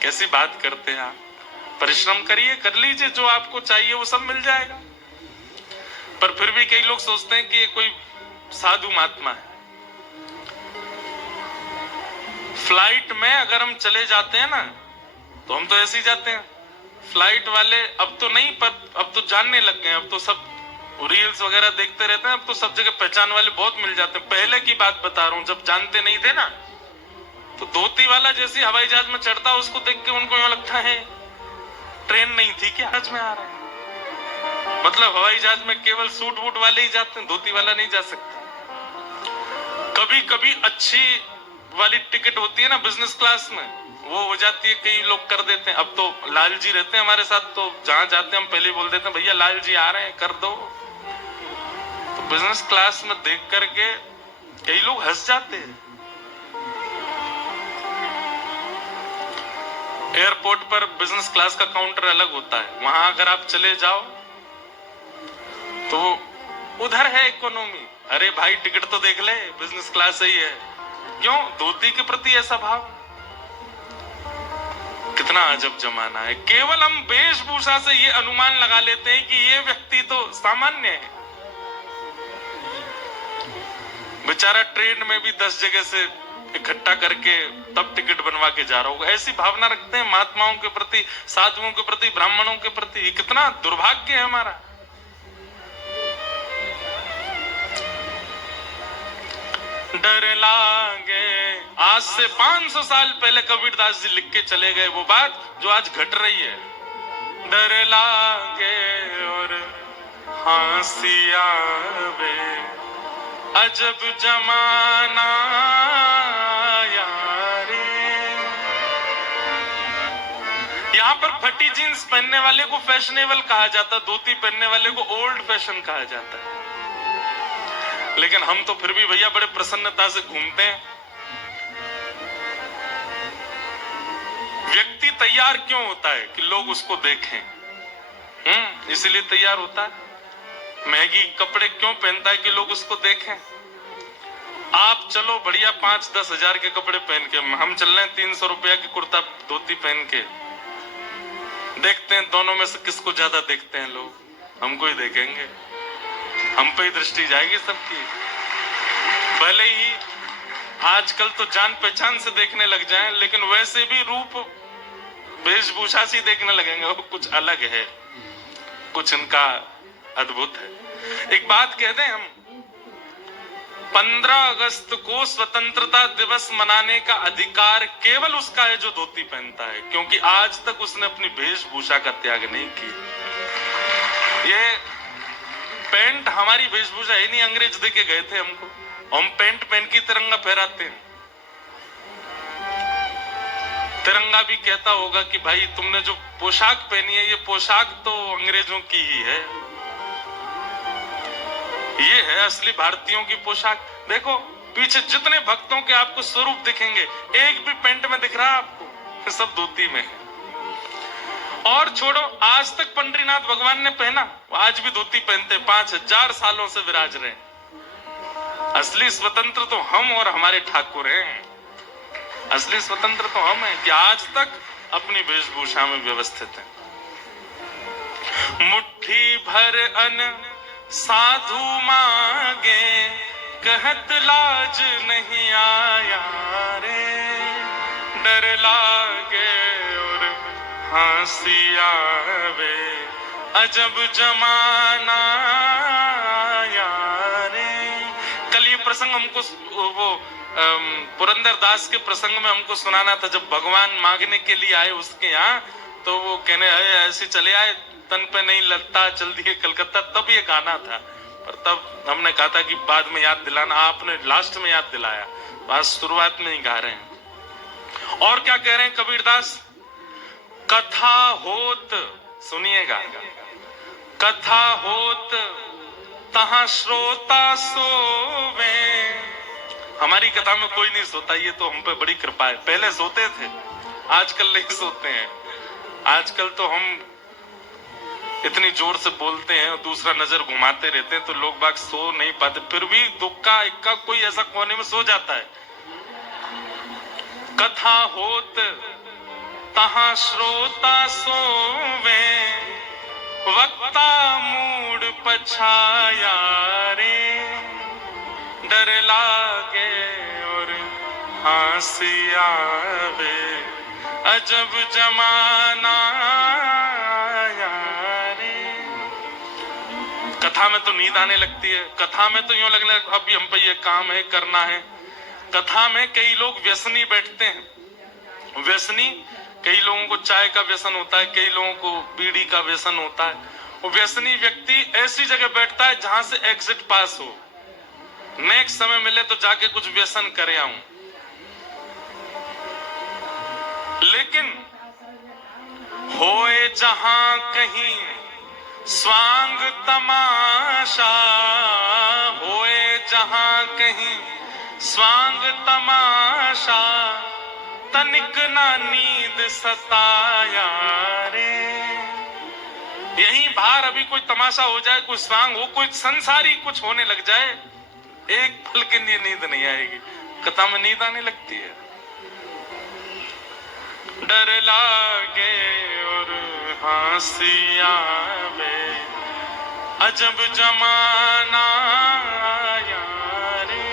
कैसी बात करते हैं आप। परिश्रम करिए, कर लीजिए, जो आपको चाहिए वो सब मिल जाएगा। पर फिर भी कई लोग सोचते हैं कि ये कोई साधु महात्मा है। फ्लाइट में अगर हम चले जाते हैं ना, तो हम तो ऐसे ही जाते हैं। फ्लाइट वाले अब तो नहीं, पर अब तो जानने लग गए। अब तो सब रील्स वगैरह देखते रहते हैं। अब तो सब जगह पहचान वाले बहुत मिल जाते हैं। पहले की बात बता रहा हूं, जब जानते नहीं थे ना, तो धोती वाला जैसे हवाई जहाज में चढ़ता, उसको देख के उनको यूं लगता है ट्रेन नहीं थी क्या, जहाज में आ रहा है। मतलब हवाई जहाज में केवल सूट वूट वाले ही जाते हैं, धोती वाला नहीं जा सकता। कभी कभी अच्छी वाली टिकट होती है ना बिजनेस क्लास में, वो हो जाती है, कई लोग कर देते हैं। अब तो लाल जी रहते हैं हमारे साथ, तो जहां जाते हैं हम पहले बोल देते हैं भैया लाल जी आ रहे हैं, कर दो। तो बिजनेस क्लास में देख करके कई लोग हंस जाते हैं। एयरपोर्ट पर बिजनेस क्लास का काउंटर अलग होता है, वहां अगर आप चले जाओ तो उधर है इकोनॉमी। अरे भाई टिकट तो देख ले, बिजनेस क्लास सही है। क्यों? धोती के प्रति ऐसा भाव। कितना अजब जमाना है। केवल हम वेशभूषा से ये अनुमान लगा लेते हैं कि ये व्यक्ति तो सामान्य है। बेचारा ट्रेन में भी 10 जगह से इकट्ठा करके तब टिकट बनवा के जा रहा होगा। ऐसी भावना रखते हैं महात्माओं के प्रति, साधुओं के प्रति, ब्राह्मणों के प्रति। ये कितना दुर्भाग्य है हमारा। डर लागे, आज से 500 साल पहले कबीरदास जी लिख के चले गए वो बात जो आज घट रही है। डर लागे और हंसी आवे, अजब जमाना यारे। यहाँ पर फटी जीन्स पहनने वाले को फैशनेबल कहा जाता, धोती पहनने वाले को ओल्ड फैशन कहा जाता है। लेकिन हम तो फिर भी भैया बड़े प्रसन्नता से घूमते हैं। व्यक्ति तैयार क्यों होता है? कि लोग उसको देखें, इसलिए तैयार होता है। महंगी कपड़े क्यों पहनता है? कि लोग उसको देखें। आप चलो बढ़िया 5-10 हजार के कपड़े पहन के, हम चल रहे हैं 300 रुपया की कुर्ता धोती पहन के। देखते हैं दोनों में से किसको ज्यादा देखते हैं लोग? हमको ही देखेंगे, हम पे ही दृष्टि जाएगी सबकी। भले ही आजकल तो जान पहचान से देखने लग जाएं, लेकिन वैसे भी रूप वेशभूषा से देखने लगेंगे। वो कुछ अलग है, कुछ इनका अद्भुत है। एक बात कह दें, हम 15 अगस्त को स्वतंत्रता दिवस मनाने का अधिकार केवल उसका है जो धोती पहनता है, क्योंकि आज तक उसने अपनी वेशभूषा का त्याग नहीं किया। ये पैंट हमारी वेशभूषा है नहीं, अंग्रेज दे के गए थे हमको। हम पैंट पहन के तिरंगा फहराते हैं। तिरंगा भी कहता होगा कि भाई तुमने जो पोशाक पहनी है, ये पोशाक तो अंग्रेजों की ही है, ये है असली भारतीयों की पोशाक। देखो पीछे जितने भक्तों के आपको स्वरूप दिखेंगे, एक भी पेंट में दिख रहा है आपको? सब धोती में है। और छोड़ो, आज तक पंडरीनाथ भगवान ने पहना, आज भी धोती पहनते, 5000 सालों से विराज रहे। असली स्वतंत्र तो हम और हमारे ठाकुर हैं। असली स्वतंत्र तो हम हैं कि आज तक अपनी वेशभूषा में व्यवस्थित हैं। मुट्ठी भर अन्न साधु मांगे, कहत लाज नहीं आया रे। डर लागे और हंसी आवे, अजब जमाना यारे। कल ये प्रसंग हमको वो पुरंदर दास के प्रसंग में हमको सुनाना था। जब भगवान मांगने के लिए आए उसके यहाँ, तो वो कहने ऐसे चले आए, तन पे नहीं लगता, चल दिए कलकत्ता। तब ये गाना था, पर तब हमने कहा था कि बाद में याद दिलाना। आपने लास्ट में याद दिलाया, आज शुरुआत में ही गा रहे हैं। और क्या कह रहे हैं कबीरदास? कथा होत, सुनिएगा, कथा होत तहां श्रोता सोवे। हमारी कथा में कोई नहीं सोता, ये तो हम पे बड़ी कृपा है। पहले सोते थे, आजकल नहीं सोते हैं। आजकल तो हम इतनी जोर से बोलते हैं और दूसरा नजर घुमाते रहते हैं, तो लोग बाग सो नहीं पाते। फिर भी दुक्का इक्का कोई ऐसा कोने में सो जाता है। कथा होत तहां श्रोता सोवे, वक्ता मूड पछाया रे। डर लागे और हंसी आवे, अजब जमाना यारे। कथा में तो नींद आने लगती है। कथा में तो यूं लगने लगता अभी हम पे ये काम है, करना है। कथा में कई लोग व्यसनी बैठते हैं। व्यसनी, कई लोगों को चाय का व्यसन होता है, कई लोगों को बीड़ी का व्यसन होता है। वो व्यसनी व्यक्ति ऐसी जगह बैठता है जहां से एग्जिट पास हो, नेक्स्ट समय मिले तो जाके कुछ व्यसन करे आऊं। लेकिन होए जहां कहीं स्वांग तमाशा, होए जहां कहीं स्वांग तमाशा, तनिक ना नींद सताया रे। यहीं बाहर अभी कोई तमाशा हो जाए, कोई स्वांग हो, कोई संसारी कुछ होने लग जाए, एक पल के लिए नींद नहीं आएगी। कथा में नींद आने लगती है। डर लागे और हंसी आवे, अजब जमाना आया रे।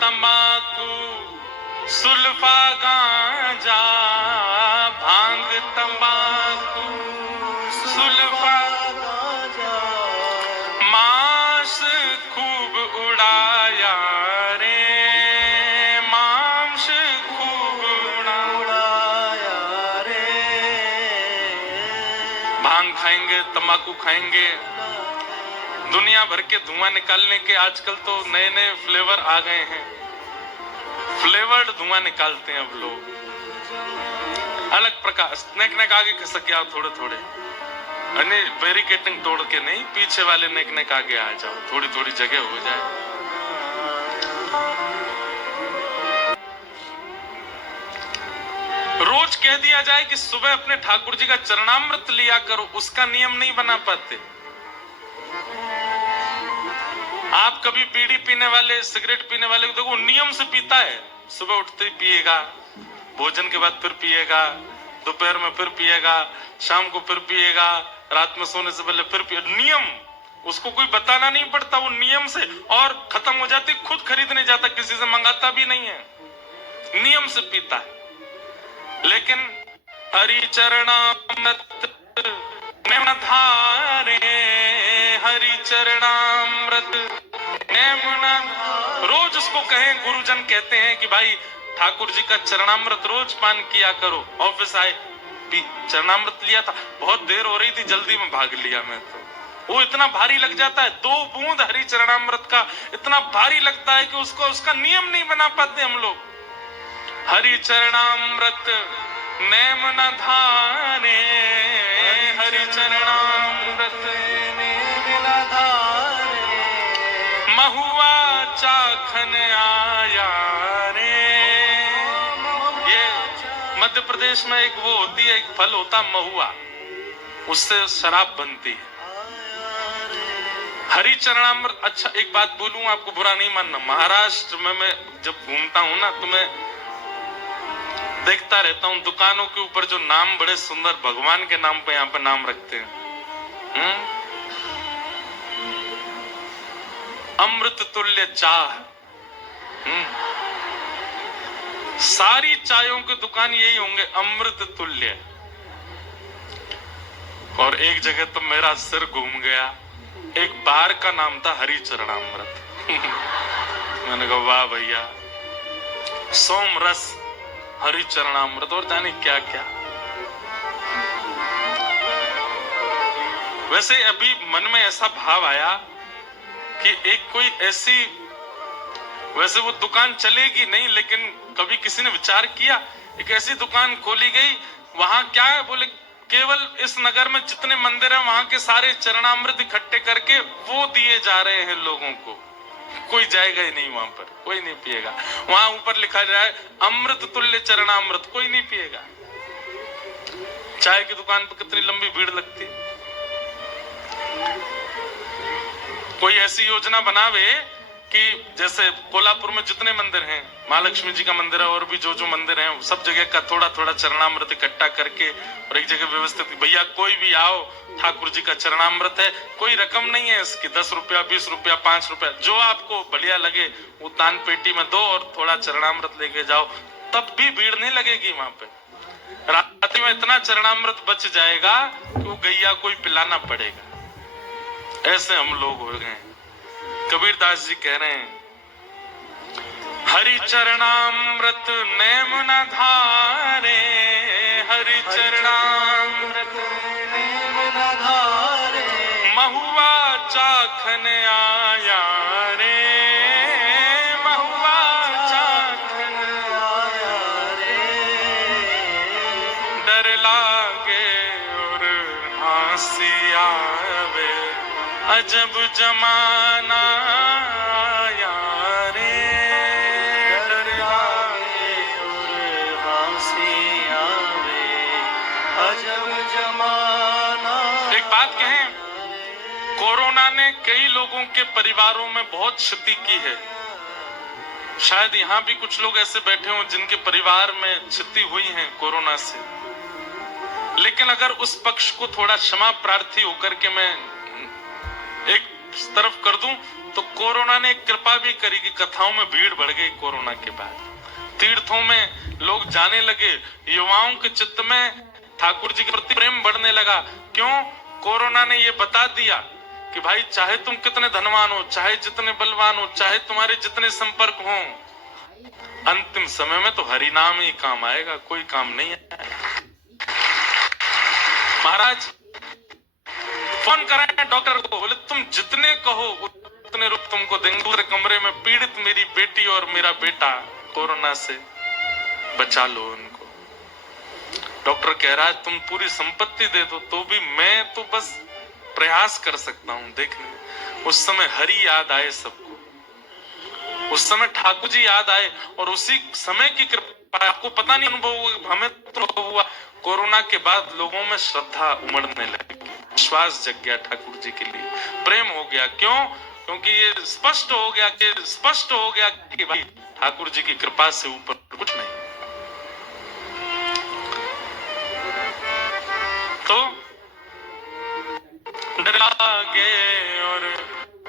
तंबाकू सुल्फा गांजा, भांग तंबाकू सुल्फा गांजा, मांस खूब उड़ाया रे, मांस खूब उड़ाया रे। भांग खाएंगे, तंबाकू खाएंगे, दुनिया भर के धुआं निकालने के आजकल तो नए नए फ्लेवर आ गए हैं, फ्लेवर्ड धुआं निकालते हैं अब लोग, अलग प्रकार। नेक नेक आगे खिसक गया थोड़े थोड़े, अने बैरिकेटिंग तोड़ के नहीं, पीछे वाले नेक नेक आगे आ जाओ, थोड़ी थोड़ी जगह हो जाए। रोज कह दिया जाए कि सुबह अपने ठाकुर जी का चरणामृत लिया करो, उसका नियम नहीं बना पाते। आप कभी बीड़ी पीने वाले, सिगरेट पीने वाले को देखो, नियम से पीता है, सुबह उठते ही पिएगा, भोजन के बाद फिर पिएगा, दोपहर में फिर पिएगा, शाम को फिर पिएगा, रात में सोने से पहले फिर पिएगा। नियम, उसको कोई बताना नहीं पड़ता, वो नियम से, और खत्म हो जाती, खुद खरीदने जाता, किसी से मंगाता भी नहीं है, नियम से पीता है। लेकिन हरि चरणामृत नैन धारे, हरि चरणामृत नैन, रोज उसको कहें, गुरुजन कहते हैं कि भाई ठाकुर जी का चरणामृत रोज पान किया करो। ऑफिस आए, चरणामृत लिया था, बहुत देर हो रही थी, जल्दी में भाग लिया मैं, तो वो इतना भारी लग जाता है, 2 बूंद हरि चरणामृत का इतना भारी लगता है कि उसको, उसका नियम नहीं बना पाते हम लोग। हरि चरणामृत नैन धारे, हरि चरणामृत नैन धारे, महुआ चाखन आया रे। ये मध्य प्रदेश में एक वो होती है, एक फल होता महुआ, उससे शराब बनती है। हरि चरणामृत। अच्छा एक बात बोलूं, आपको बुरा नहीं मानना, महाराष्ट्र में मैं जब घूमता हूं ना, तो मैं देखता रहता हूं दुकानों के ऊपर जो नाम बड़े सुंदर भगवान के नाम पे यहाँ पे नाम रखते हैं, अमृत तुल्य चाह। सारी चायों की दुकान यही होंगे, अमृत तुल्य। और एक जगह तो मेरा सिर घूम गया, एक बार का नाम था हरि चरणामृत। मैंने कहा वाह भैया, सोम रस, हरि चरणामृत, और जाने क्या क्या। वैसे अभी मन में ऐसा भाव आया कि एक कोई ऐसी, वैसे वो दुकान चलेगी नहीं, लेकिन कभी किसी ने विचार किया एक ऐसी दुकान खोली गई, वहां क्या है, बोले केवल इस नगर में जितने मंदिर हैं वहां के सारे चरणामृत इकट्ठे करके वो दिए जा रहे हैं लोगों को। कोई जाएगा ही नहीं वहां पर, कोई नहीं पिएगा। वहां ऊपर लिखा जाए अमृत तुल्य चरणामृत, कोई नहीं पिएगा। चाय की दुकान पर कितनी लंबी भीड़ लगती। कोई ऐसी योजना बनावे कि जैसे कोल्हापुर में जितने मंदिर हैं, महालक्ष्मी जी का मंदिर है और भी जो जो मंदिर हैं, सब जगह का थोड़ा थोड़ा चरणामृत इकट्ठा करके और एक जगह व्यवस्थित, भैया कोई भी आओ, ठाकुर जी का चरणामृत है, कोई रकम नहीं है इसकी, 10 रुपया, 20 रुपया, 5 रुपया, जो आपको बढ़िया लगे वो दान पेटी में दो और थोड़ा चरणामृत लेके जाओ, तब भी भीड़ नहीं लगेगी वहां पे। रात में इतना चरणामृत बच जाएगा कि वो गैया कोई पिलाना पड़ेगा। ऐसे हम लोग हो गए। कबीरदास जी कह रहे हैं, हरि चरणामृत नैन धारे, हरि चरणामृत नैन धारे, महुआ चाखन आया रे, महुआ चाखन आया रे। डर लागे और हंसी आवे, अजब जमाना आया रे। डर लागे और हंसी आवे, अजब जमाना। एक बात कहें, कोरोना ने कई लोगों के परिवारों में बहुत क्षति की है। शायद यहाँ भी कुछ लोग ऐसे बैठे हों जिनके परिवार में क्षति हुई है कोरोना से। लेकिन अगर उस पक्ष को थोड़ा क्षमा प्रार्थी होकर के मैं एक तरफ कर दूं तो कोरोना ने कृपा भी करी कि कथाओं में भीड़ बढ़ गई। कोरोना के बाद तीर्थों में लोग जाने लगे, युवाओं के चित्त में ठाकुर जी के प्रति प्रेम बढ़ने लगा। क्यों? कोरोना ने ये बता दिया कि भाई चाहे तुम कितने धनवान हो, चाहे जितने बलवान हो, चाहे तुम्हारे जितने संपर्क हो, अंतिम समय में तो हरि नाम ही काम आएगा, कोई काम नहीं है। महाराज फोन कराए डॉक्टर को, बोले तुम जितने कहो उतने रुपए तुमको देंगे। दूसरे कमरे में पीड़ित मेरी बेटी और मेरा बेटा, कोरोना से बचा लो उनको। डॉक्टर कह रहा है तुम पूरी संपत्ति दे दो तो भी मैं तो बस प्रयास कर सकता हूं देखने। उस समय हरि याद आए सबको, उस समय ठाकुर जी याद आए और उसी समय की कृपा, आपको पता नहीं अनुभव हुआ, हमें तो हुआ। कोरोना के बाद लोगों में श्रद्धा उमड़ने लगी, विश्वास जग गया ठाकुर जी के लिए, प्रेम हो गया। क्यों? क्योंकि ये स्पष्ट हो गया कि भाई ठाकुर जी की कृपा से ऊपर कुछ नहीं। तो डर लागे और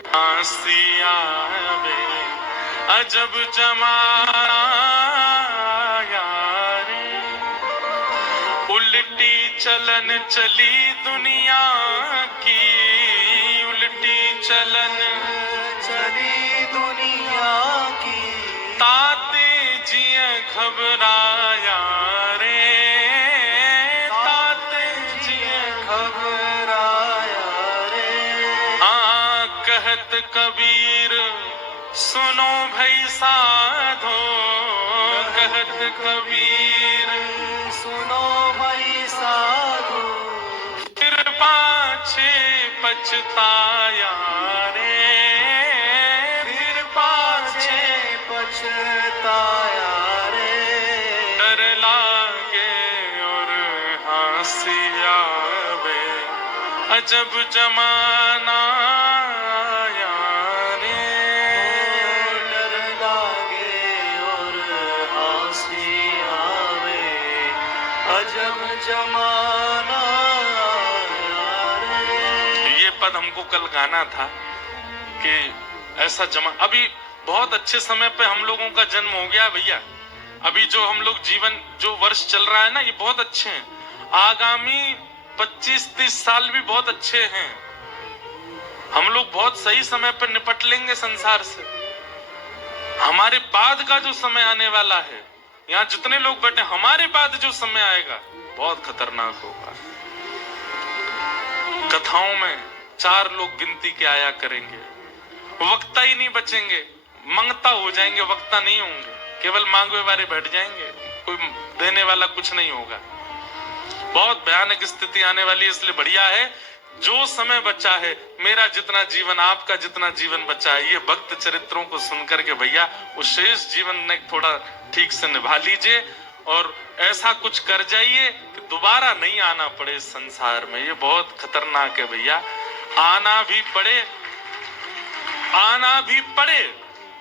हंसी आवे, अजब जमाना यारे, उल्टी चलन चली दुनिया की, उल्टी चलन चली दुनिया की, ताते जिए घबराया रे, ताते जिए घबराया रे। कहत कबीर सुनो भई साधो, कहत कबीर सुनो भाई साधु, फिर पाछे पछताया रे, फिर पाछे पछताया रे। डर लागे और हंसी आवे, अजब जमाना आया रे। डर लागे और हंसी आवे, अजब जमाना आया रे। ये पद हमको कल गाना था कि ऐसा अभी बहुत अच्छे समय पे हम लोगों का जन्म हो गया भैया। अभी जो हम लोग जीवन, जो वर्ष चल रहा है ना, ये बहुत अच्छे हैं। आगामी 25-30 साल भी बहुत अच्छे हैं। हम लोग बहुत सही समय पर निपट लेंगे संसार से। हमारे बाद का जो समय आने वाला है, यहाँ जितने लोग बैठे, हमारे बाद जो समय आएगा बहुत खतरनाक होगा। कथाओं में 4 लोग गिनती के आया करेंगे, वक्ता ही नहीं बचेंगे, मंगता हो जाएंगे, वक्ता नहीं होंगे, केवल मांगवे वाले बैठ जाएंगे, कोई देने वाला कुछ नहीं होगा। बहुत भयानक स्थिति आने वाली है। इसलिए बढ़िया है जो समय बचा है, मेरा जितना जीवन, आपका जितना जीवन बचा है, ये भक्त चरित्रों को सुनकर के भैया उस शेष जीवन ने थोड़ा ठीक से निभा लीजिए और ऐसा कुछ कर जाइए कि दोबारा नहीं आना पड़े इस संसार में। ये बहुत खतरनाक है भैया। आना भी पड़े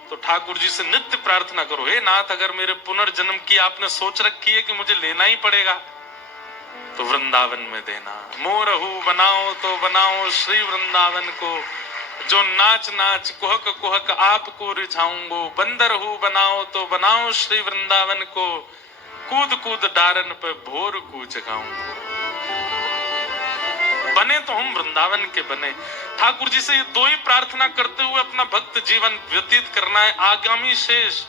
तो ठाकुर जी से नित्य प्रार्थना करो, हे नाथ अगर मेरे पुनर्जन्म की आपने सोच रखी है कि मुझे लेना ही पड़ेगा तो वृंदावन में देना। मोरहू बनाओ तो बनाओ श्री वृंदावन को, जो नाच नाच कुहक कुहक आपको रिझाऊंगो। बंदरहू बनाओ तो बनाओ श्री वृंदावन को, कूद कूद डारन पे भोर को जगाऊंगो। बने तो हम वृंदावन के बने। ठाकुर जी से ये 2 ही प्रार्थना करते हुए अपना भक्त जीवन व्यतीत करना है। आगामी शेष,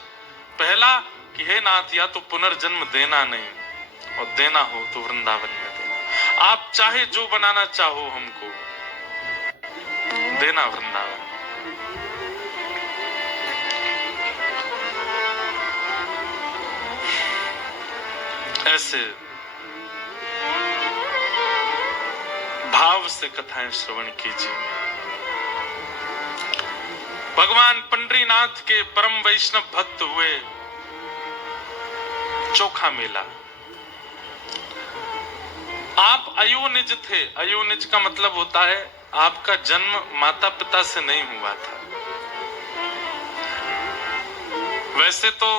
पहला कि हे नाथ या तो पुनर्जन्म देना नहीं, और देना हो तो वृंदावन में देना। आप चाहे जो बनाना चाहो हमको, देना वृंदावन। ऐसे भाव से कथाएं श्रवण कीजिए। भगवान पंडरीनाथ के परम वैष्णव भक्त हुए चोखा मेला। आप अयोनिज थे। अयोनिज का मतलब होता है आपका जन्म माता पिता से नहीं हुआ था। वैसे तो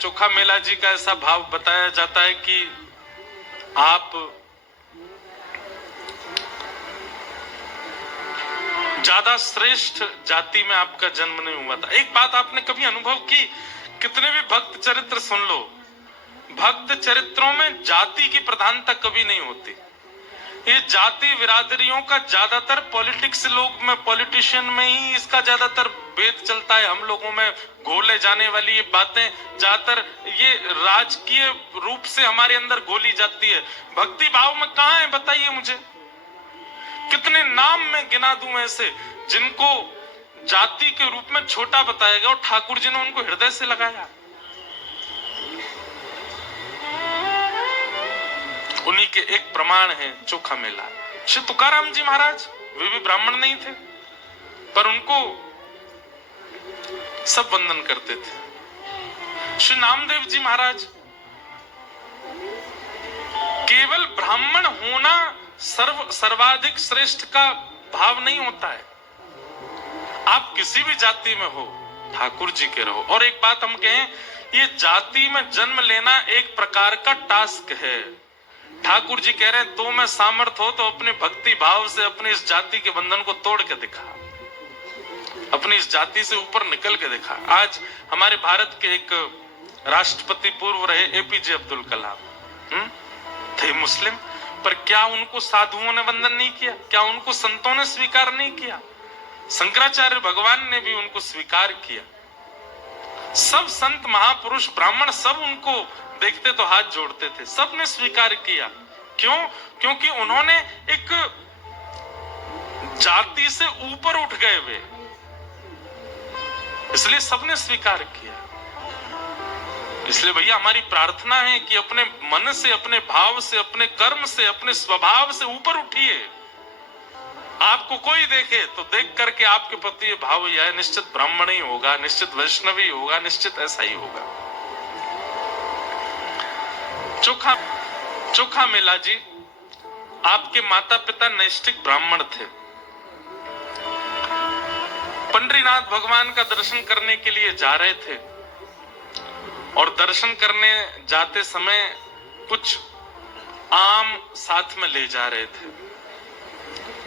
चोखा मेला जी का ऐसा भाव बताया जाता है कि आप ज्यादा श्रेष्ठ जाति में आपका जन्म नहीं हुआ था। एक बात आपने कभी अनुभव की, कितने भी भक्त चरित्र सुन लो, भक्त चरित्रों में जाति की प्रधानता कभी नहीं होती। ये जाति बिरादरियों का ज्यादातर पॉलिटिशियन में ही इसका ज्यादातर भेद चलता है। हम लोगों में घोले जाने वाली ये बातें ज्यादातर ये राजकीय रूप से हमारे अंदर घोली जाती है। भक्ति भाव में कहाँ है बताइए मुझे? कितने नाम में गिना दूं ऐसे जिनको जाति के रूप में छोटा बताया गया और ठाकुर जी ने उनको हृदय से लगाया। उन्हीं के एक प्रमाण है चोखा मेला। श्री तुकाराम जी महाराज वे भी ब्राह्मण नहीं थे, पर उनको सब वंदन करते थे। श्री नामदेव जी महाराज, केवल ब्राह्मण होना सर्वाधिक श्रेष्ठ का भाव नहीं होता है। आप किसी भी जाति में हो, ठाकुर जी के रहो। और एक बात हम कहें, ये जाति में जन्म लेना एक प्रकार का टास्क है। ठाकुर जी कह रहे हैं तो में सामर्थ हो तो अपने भक्ति भाव से अपनी इस जाति के बंधन को तोड़ के दिखा, अपनी इस जाति से ऊपर निकल के दिखा। आज हमारे भारत के एक राष्ट्रपति पूर्व रहे एपीजे अब्दुल कलाम, थे मुस्लिम, पर क्या उनको साधुओं ने वंदन नहीं किया? क्या उनको संतों ने स्वीकार नहीं किया? शंकराचार्य भगवान ने भी उनको स्वीकार किया। सब संत महापुरुष ब्राह्मण सब उनको देखते तो हाथ जोड़ते थे, सबने स्वीकार किया। क्यों? क्योंकि उन्होंने एक जाति से ऊपर उठ गए वे, इसलिए सबने स्वीकार किया। इसलिए भैया हमारी प्रार्थना है कि अपने मन से, अपने भाव से, अपने कर्म से, अपने स्वभाव से ऊपर उठिए। आपको कोई देखे तो देख करके आपके प्रति भाव यह है, निश्चित ब्राह्मण ही होगा, निश्चित वैष्णवी होगा, निश्चित ऐसा ही होगा। चोखा मेला जी, आपके माता पिता नैष्ठिक ब्राह्मण थे। पंडरीनाथ भगवान का दर्शन करने के लिए जा रहे थे और दर्शन करने जाते समय कुछ आम साथ में ले जा रहे थे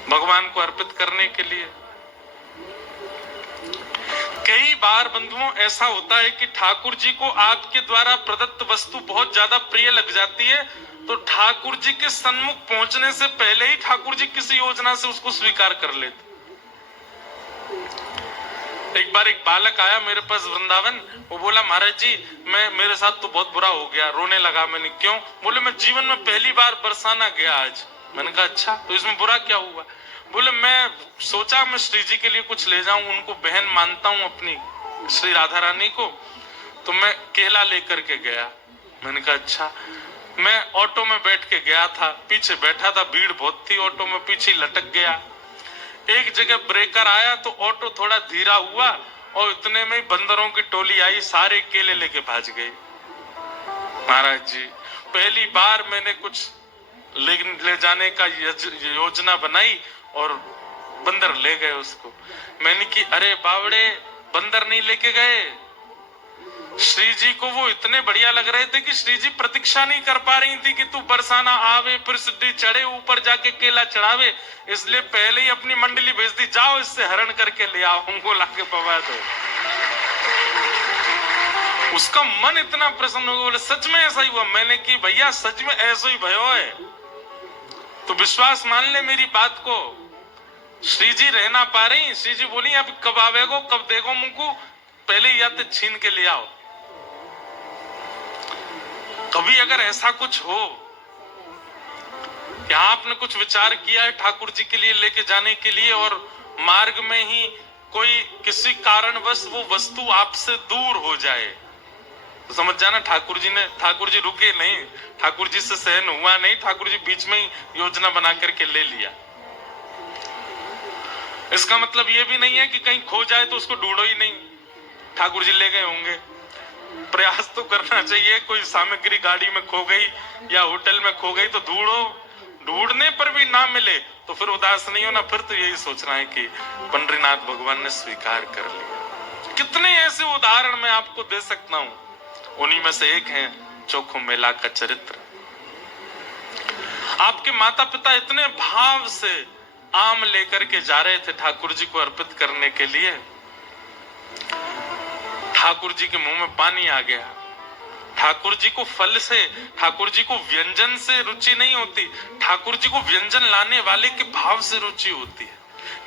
भगवान को अर्पित करने के लिए। कई बार बंधुओं ऐसा होता है कि ठाकुर जी को आपके द्वारा प्रदत्त वस्तु बहुत ज्यादा प्रिय लग जाती है, तो ठाकुर जी के सन्मुख पहुंचने से पहले ही ठाकुर जी किसी योजना से उसको स्वीकार कर लेते। एक बार एक बालक आया मेरे पास वृंदावन, वो बोला महाराज जी मेरे साथ तो बहुत बुरा हो गया, रोने लगा। मैंने क्यों? बोले मैं जीवन में पहली बार बरसाना गया आज। मैंने कहा अच्छा, तो इसमें बुरा क्या हुआ? बोले मैं सोचा मैं श्री जी के लिए कुछ ले जाऊं, उनको बहन मानता हूं अपनी श्री राधा रानी को, तो मैं केला लेकर के गया। मैंने कहा अच्छा। मैं ऑटो में बैठ के गया था, पीछे बैठा था, भीड़ बहुत थी ऑटो में, पीछे लटक गया। एक जगह ब्रेकर आया तो ऑटो थोड़ा धीरा हुआ और इतने में बंदरों की टोली आई, सारे केले लेके भाग गए। महाराज जी पहली बार मैंने कुछ ले जाने का योजना बनाई और बंदर ले गए उसको। मैंने की अरे बावड़े, बंदर नहीं लेके गए। श्री जी को वो इतने बढ़िया लग रहे थे कि श्री जी प्रतीक्षा नहीं कर पा रही थी कि तू बरसाना आवे, फिर सिद्धि चढ़े, ऊपर जाके केला चढ़ावे, इसलिए पहले ही अपनी मंडली भेज दी, जाओ इससे हरण करके ले आओ, उनको लाके पवा दो। उसका मन इतना प्रसन्न हो गया, बोले सच में ऐसा ही हुआ? मैंने की भैया सच में ऐसा ही भयो है, तो विश्वास मान ले मेरी बात को। श्री जी रह ना पा रही, श्री जी बोली अब कब आवेगो, कब देगो मुझको, पहले या तो छीन के ले आओ। कभी अगर ऐसा कुछ हो कि आपने कुछ विचार किया है ठाकुर जी के लिए लेके जाने के लिए और मार्ग में ही कोई किसी कारणवश वो वस्तु आपसे दूर हो जाए, तो समझ जाना ठाकुर जी रुके नहीं, ठाकुर जी से सहन हुआ नहीं, ठाकुर जी बीच में ही योजना बना करके ले लिया। इसका मतलब ये भी नहीं है कि कहीं खो जाए तो उसको ढूंढो ही नहीं, ठाकुर जी ले गए होंगे। प्रयास तो करना चाहिए, कोई सामग्री गाड़ी में खो गई या होटल में खो गई तो ढूंढो, ढूंढने पर भी ना मिले तो फिर उदास नहीं होना, फिर तो यही सोचना है कि पंडरीनाथ भगवान ने स्वीकार कर लिया। कितने ऐसे उदाहरण मैं आपको दे सकता हूं, उन्हीं में से एक है चोखो मेला का चरित्र। आपके माता पिता इतने भाव से आम लेकर के जा रहे थे ठाकुर जी को अर्पित करने के लिए। ठाकुर जी के मुंह में पानी आ गया। ठाकुर जी को फल से, ठाकुर जी को व्यंजन से रुचि नहीं होती, ठाकुर जी को व्यंजन लाने वाले के भाव से रुचि होती है।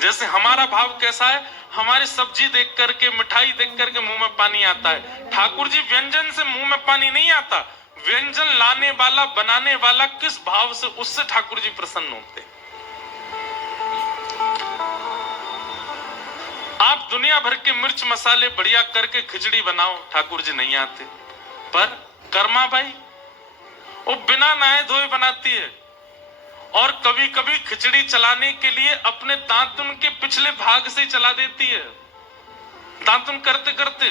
जैसे हमारा भाव कैसा है, हमारी सब्जी देख करके, मिठाई देख करके मुंह में पानी आता है। ठाकुर जी व्यंजन से मुंह में पानी नहीं आता, व्यंजन लाने वाला, बनाने वाला किस भाव से, उससे ठाकुर जी प्रसन्न होते हैं। आप दुनिया भर के मिर्च मसाले बढ़िया करके खिचड़ी बनाओ, ठाकुर जी नहीं आते। पर कर्मा भाई वो बिना नहाए धोए बनाती है, और कभी कभी खिचड़ी चलाने के लिए अपने दांतुन के पिछले भाग से चला देती है, दांतुन करते करते,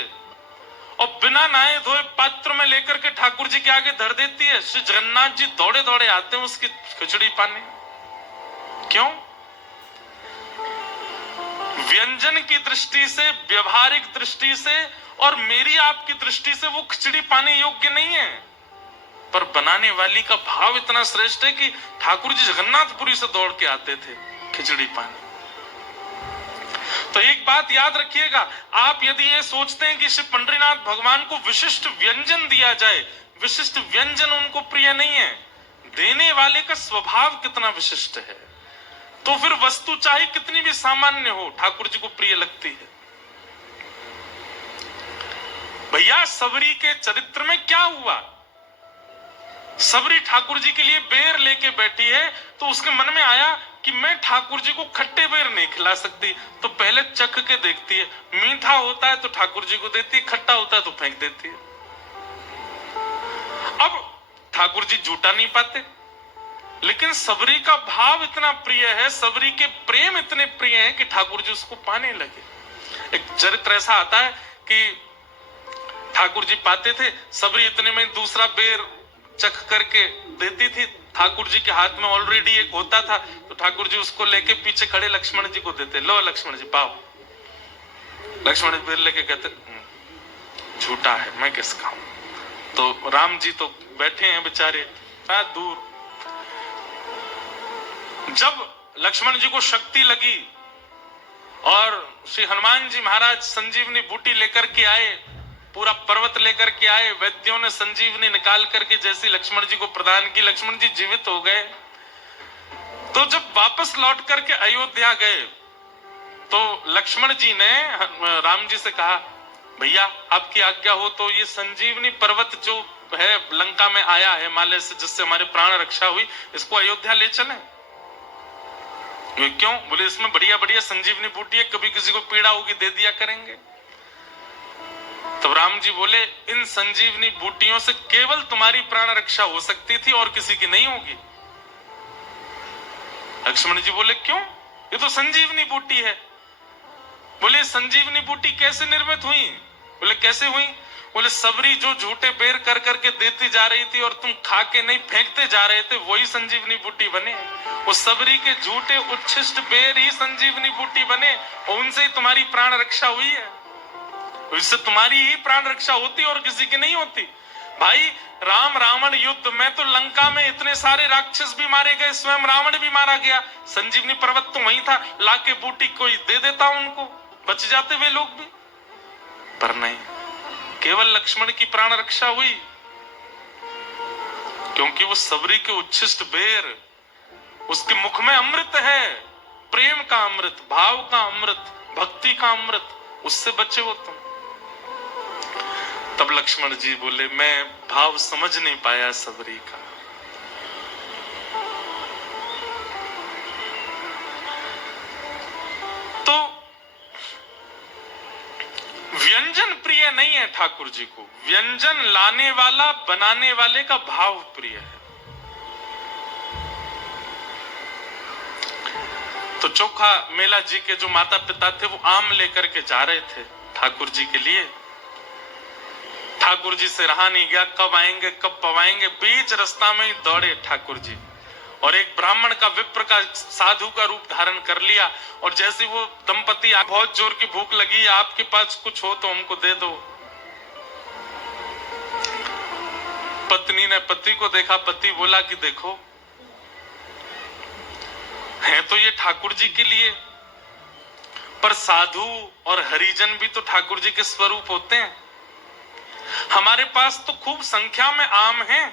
और बिना नहाए धोए पात्र में लेकर के ठाकुर जी के आगे धर देती है। श्री जगन्नाथ जी दौड़े दौड़े आते हैं उसकी खिचड़ी पाने। क्यों? व्यंजन की दृष्टि से, व्यवहारिक दृष्टि से और मेरी आपकी दृष्टि से वो खिचड़ी पाने योग्य नहीं है, पर बनाने वाली का भाव इतना श्रेष्ठ है कि ठाकुर जी जगन्नाथपुरी से दौड़ के आते थे खिचड़ी पाने। तो एक बात याद रखिएगा, आप यदि ये सोचते हैं कि श्री पंडरीनाथ भगवान को विशिष्ट व्यंजन दिया जाए, विशिष्ट व्यंजन उनको प्रिय नहीं है, देने वाले का स्वभाव कितना विशिष्ट है, तो फिर वस्तु चाहे कितनी भी सामान्य हो, ठाकुर जी को प्रिय लगती है। भैया सबरी के चरित्र में क्या हुआ? सबरी ठाकुर जी के लिए बेर लेके बैठी है, तो उसके मन में आया कि मैं ठाकुर जी को खट्टे बेर नहीं खिला सकती, तो पहले चख के देखती है, मीठा होता है तो ठाकुर जी को देती है, खट्टा होता है तो फेंक देती है। अब ठाकुर जी जूटा नहीं पाते, लेकिन सबरी का भाव इतना प्रिय है, सबरी के प्रेम इतने प्रिय हैं कि ठाकुर जी उसको पाने लगे। एक चरित्र ऐसा आता है कि ठाकुर जी पाते थे, सबरी इतने में दूसरा बेर चख करके देती थी, ठाकुर जी के हाथ में ऑलरेडी एक होता था, तो ठाकुर जी उसको लेके पीछे खड़े लक्ष्मण जी को देते, लो लक्ष्मण जी पाओ। लक्ष्मण जी बेर लेके कहते झूठा है, मैं किस खाऊं? तो राम जी तो बैठे हैं बेचारे दूर। जब लक्ष्मण जी को शक्ति लगी और श्री हनुमान जी महाराज संजीवनी बूटी लेकर के आए, पूरा पर्वत लेकर के आए, वैद्यों ने संजीवनी निकाल करके जैसी लक्ष्मण जी को प्रदान की, लक्ष्मण जी जीवित हो गए। तो जब वापस लौट करके अयोध्या गए, तो लक्ष्मण जी ने राम जी से कहा, भैया आपकी आज्ञा हो तो ये संजीवनी पर्वत जो है लंका में आया है हिमालय से, जिससे हमारे प्राण रक्षा हुई, इसको अयोध्या ले चलें। क्यों? बोले इसमें बढ़िया बढ़िया संजीवनी बूटी है, कभी किसी को पीड़ा होगी दे दिया करेंगे। तब राम जी बोले, इन संजीवनी बूटियों से केवल तुम्हारी प्राण रक्षा हो सकती थी और किसी की नहीं होगी। लक्ष्मण जी बोले क्यों? ये तो संजीवनी बूटी है। बोले संजीवनी बूटी कैसे निर्मित हुई? बोले कैसे हुई? बोले सबरी जो झूठे बेर कर करके देती जा रही थी और तुम खा के नहीं फेंकते जा रहे थे, वही संजीवनी बूटी बने। वो सबरी के झूठे उच्छिष्ट बेर ही संजीवनी बूटी बने, और उनसे ही तुम्हारी प्राण रक्षा हुई है। इससे तुम्हारी ही प्राण रक्षा होती और किसी की नहीं होती। भाई राम रावण युद्ध में तो लंका में इतने सारे राक्षस भी मारे गए, स्वयं रावण भी मारा गया, संजीवनी पर्वत तो वहीं था, लाके बूटी कोई दे देता उनको, बच जाते वे लोग भी। पर नहीं, केवल लक्ष्मण की प्राण रक्षा हुई, क्योंकि वो सबरी के उच्छिष्ट बेर, उसके मुख में अमृत है, प्रेम का अमृत, भाव का अमृत, भक्ति का अमृत, उससे बचे हो तुम। तब लक्ष्मण जी बोले, मैं भाव समझ नहीं पाया सबरी का। तो व्यंजन प्रिय नहीं है ठाकुर जी को, व्यंजन लाने वाला, बनाने वाले का भाव प्रिय है। तो चोखा मेला जी के जो माता पिता थे, वो आम लेकर के जा रहे थे ठाकुर जी के लिए। ठाकुर जी से रहा नहीं गया, कब आएंगे कब पवाएंगे, बीच रास्ता में ही दौड़े ठाकुर जी, और एक ब्राह्मण का, विप्र का, साधु का रूप धारण कर लिया। और जैसे वो दंपति, बहुत जोर की भूख लगी, आपके पास कुछ हो तो हमको दे दो। पत्नी ने पति को देखा, पति बोला कि देखो है तो ये ठाकुर जी के लिए, पर साधु और हरिजन भी तो ठाकुर जी के स्वरूप होते हैं। हमारे पास तो खूब संख्या में आम हैं,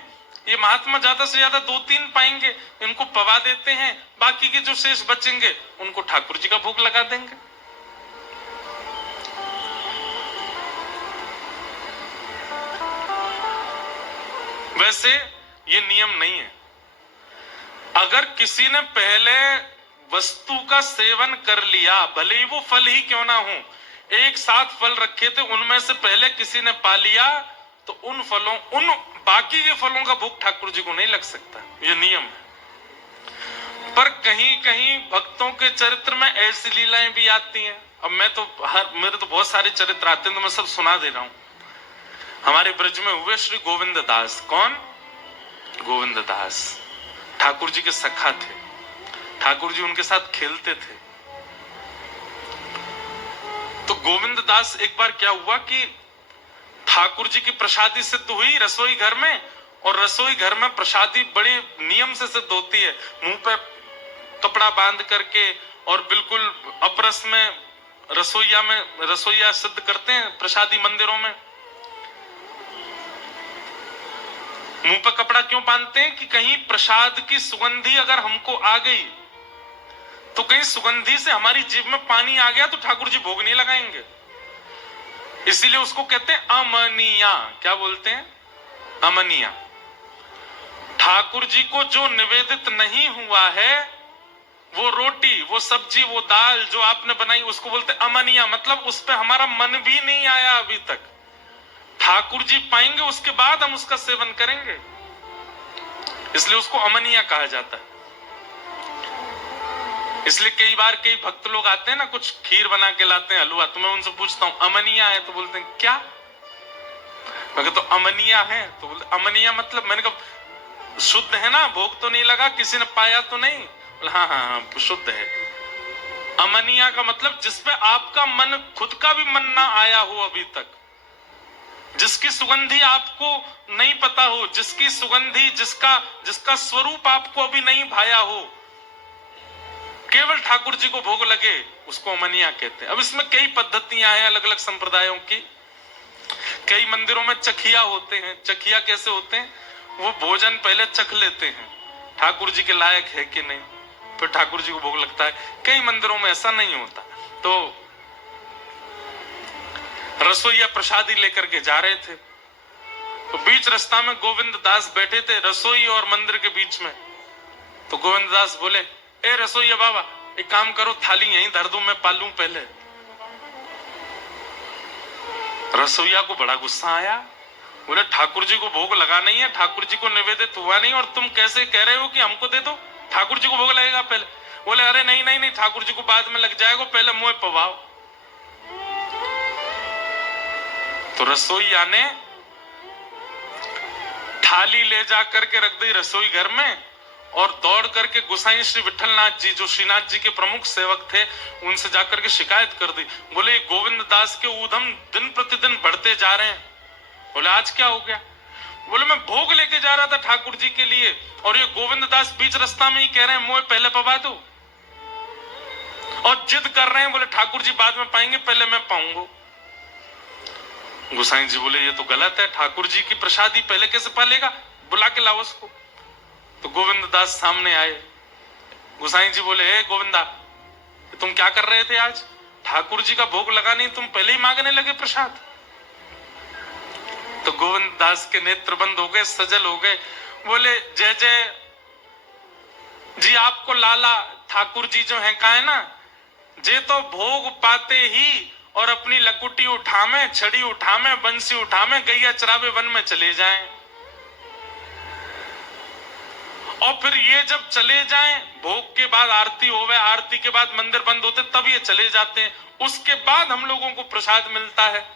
ये महात्मा ज्यादा से ज्यादा 2-3 पाएंगे, इनको पवा देते हैं, बाकी के जो शेष बचेंगे उनको ठाकुर जी का भोग लगा देंगे। वैसे ये नियम नहीं है। अगर किसी ने पहले वस्तु का सेवन कर लिया, भले ही वो फल ही क्यों ना हो, एक साथ फल रखे थे, उनमें से पहले किसी ने पा लिया, तो उन बाकी के फलों का भोग ठाकुर जी को नहीं लग सकता, ये नियम है। पर कहीं कहीं भक्तों के चरित्र में ऐसी लीलाएं भी आती हैं। अब मेरे तो बहुत सारे चरित्र आते हैं, तो मैं सब सुना दे रहा हूं। हमारे ब्रज में हुए श्री गोविंद दास। कौन? गोविंद दास ठाकुर जी के सखा थे, ठाकुर जी उनके साथ खेलते थे। तो गोविंद दास एक बार क्या हुआ कि ठाकुर जी की प्रसादी सिद्ध हुई रसोई घर में, और रसोई घर में प्रसादी बड़े नियम से सिद्ध होती है, मुंह पे कपड़ा बांध करके, और बिल्कुल अपरस में रसोईया सिद्ध करते हैं प्रसादी मंदिरों में। मुंह पे कपड़ा क्यों बांधते हैं? कि कहीं प्रसाद की सुगंधी अगर हमको आ गई, तो कहीं सुगंधी से हमारी जीभ में पानी आ गया तो ठाकुर जी भोग नहीं लगाएंगे। इसीलिए उसको कहते हैं अमनिया। क्या बोलते हैं? अमनिया। ठाकुर जी को जो निवेदित नहीं हुआ है, वो रोटी, वो सब्जी, वो दाल जो आपने बनाई, उसको बोलते अमनिया। मतलब उस पर हमारा मन भी नहीं आया अभी तक, ठाकुर जी पाएंगे उसके बाद हम उसका सेवन करेंगे, इसलिए उसको अमनिया कहा जाता है। इसलिए कई बार कई भक्त लोग आते हैं ना, कुछ खीर बना के लाते हैं, हलवा, तो मैं उनसे पूछता हूं अमनिया है? तो बोलते हैं क्या? मैं कहता तो अमनिया है, तो बोलते अमनिया मतलब, मैंने कहा शुद्ध है ना, भोग तो नहीं लगा, किसी ने पाया तो नहीं? हाँ हाँ हाँ शुद्ध है। अमनिया का मतलब जिसपे आपका मन, खुद का भी मन ना आया हो अभी तक, जिसकी सुगंधी आपको नहीं पता हो, जिसकी सुगंधी, जिसका स्वरूप आपको अभी नहीं भाया हो, केवल ठाकुर जी को भोग लगे, उसको अमनिया कहते हैं। अब इसमें कई पद्धतियां हैं अलग अलग संप्रदायों की। कई मंदिरों में चखिया होते हैं। चखिया कैसे होते हैं? वो भोजन पहले चख लेते हैं, ठाकुर जी के लायक है कि नहीं, फिर ठाकुर जी को भोग लगता है। कई मंदिरों में ऐसा नहीं होता। तो रसोईया प्रसादी लेकर के जा रहे थे, तो बीच रास्ता में गोविंद दास बैठे थे, रसोई और मंदिर के बीच में। तो गोविंद दास बोले, ए रसोईया बाबा, एक काम करो, थाली यहीं धर दूं, मैं पालूं पहले। रसोईया को बड़ा गुस्सा आया, बोले ठाकुर जी को भोग लगा नहीं है, ठाकुर जी को निवेदित हुआ नहीं, और तुम कैसे कह रहे हो कि हमको दे दो, ठाकुर जी को भोग लगेगा पहले। बोले अरे नहीं नहीं नहीं, ठाकुर जी को बाद में लग जाएगा, पहले मुंह पवाओ। तो रसोईया ने थाली ले जाकर के रख दी रसोई घर में, और दौड़ करके गोसाई श्री विठलनाथ जी, जो श्रीनाथ जी के प्रमुख सेवक थे, उनसे जाकर के शिकायत कर दी। बोले गोविंद दास के ऊधम दिन प्रतिदिन बढ़ते जा रहे हैं। बोले आज क्या हो गया? बोले मैं भोग लेके जा रहा था ठाकुर जी के लिए, और ये गोविंद दास बीच रास्ता में ही कह रहे हैं मुझे पहले पवा दो, और जिद कर रहे हैं, बोले ठाकुर जी बाद में पाएंगे, पहले मैं पाऊंगा। गोसाई जी बोले ये तो गलत है, ठाकुर जी की प्रसादी पहले कैसे पालेगा, बुला के लाओ उसको। तो गोविंद दास सामने आए। गोसाई जी बोले, हे गोविंदा, तुम क्या कर रहे थे आज? ठाकुर जी का भोग लगा नहीं, तुम पहले ही मांगने लगे प्रसाद। तो गोविंद दास के नेत्र बंद हो गए, सजल हो गए। बोले जय जय जी, आपको लाला ठाकुर जी जो है कहा है ना, जे तो भोग पाते ही और अपनी लकुटी उठामे, छड़ी उठामे, बंसी उठामे, गैया चरावे वन में चले जाएं, और फिर ये जब चले जाएं, भोग के बाद आरती होवे, आरती के बाद मंदिर बंद होते, तब ये चले जाते हैं, उसके बाद हम लोगों को प्रसाद मिलता है।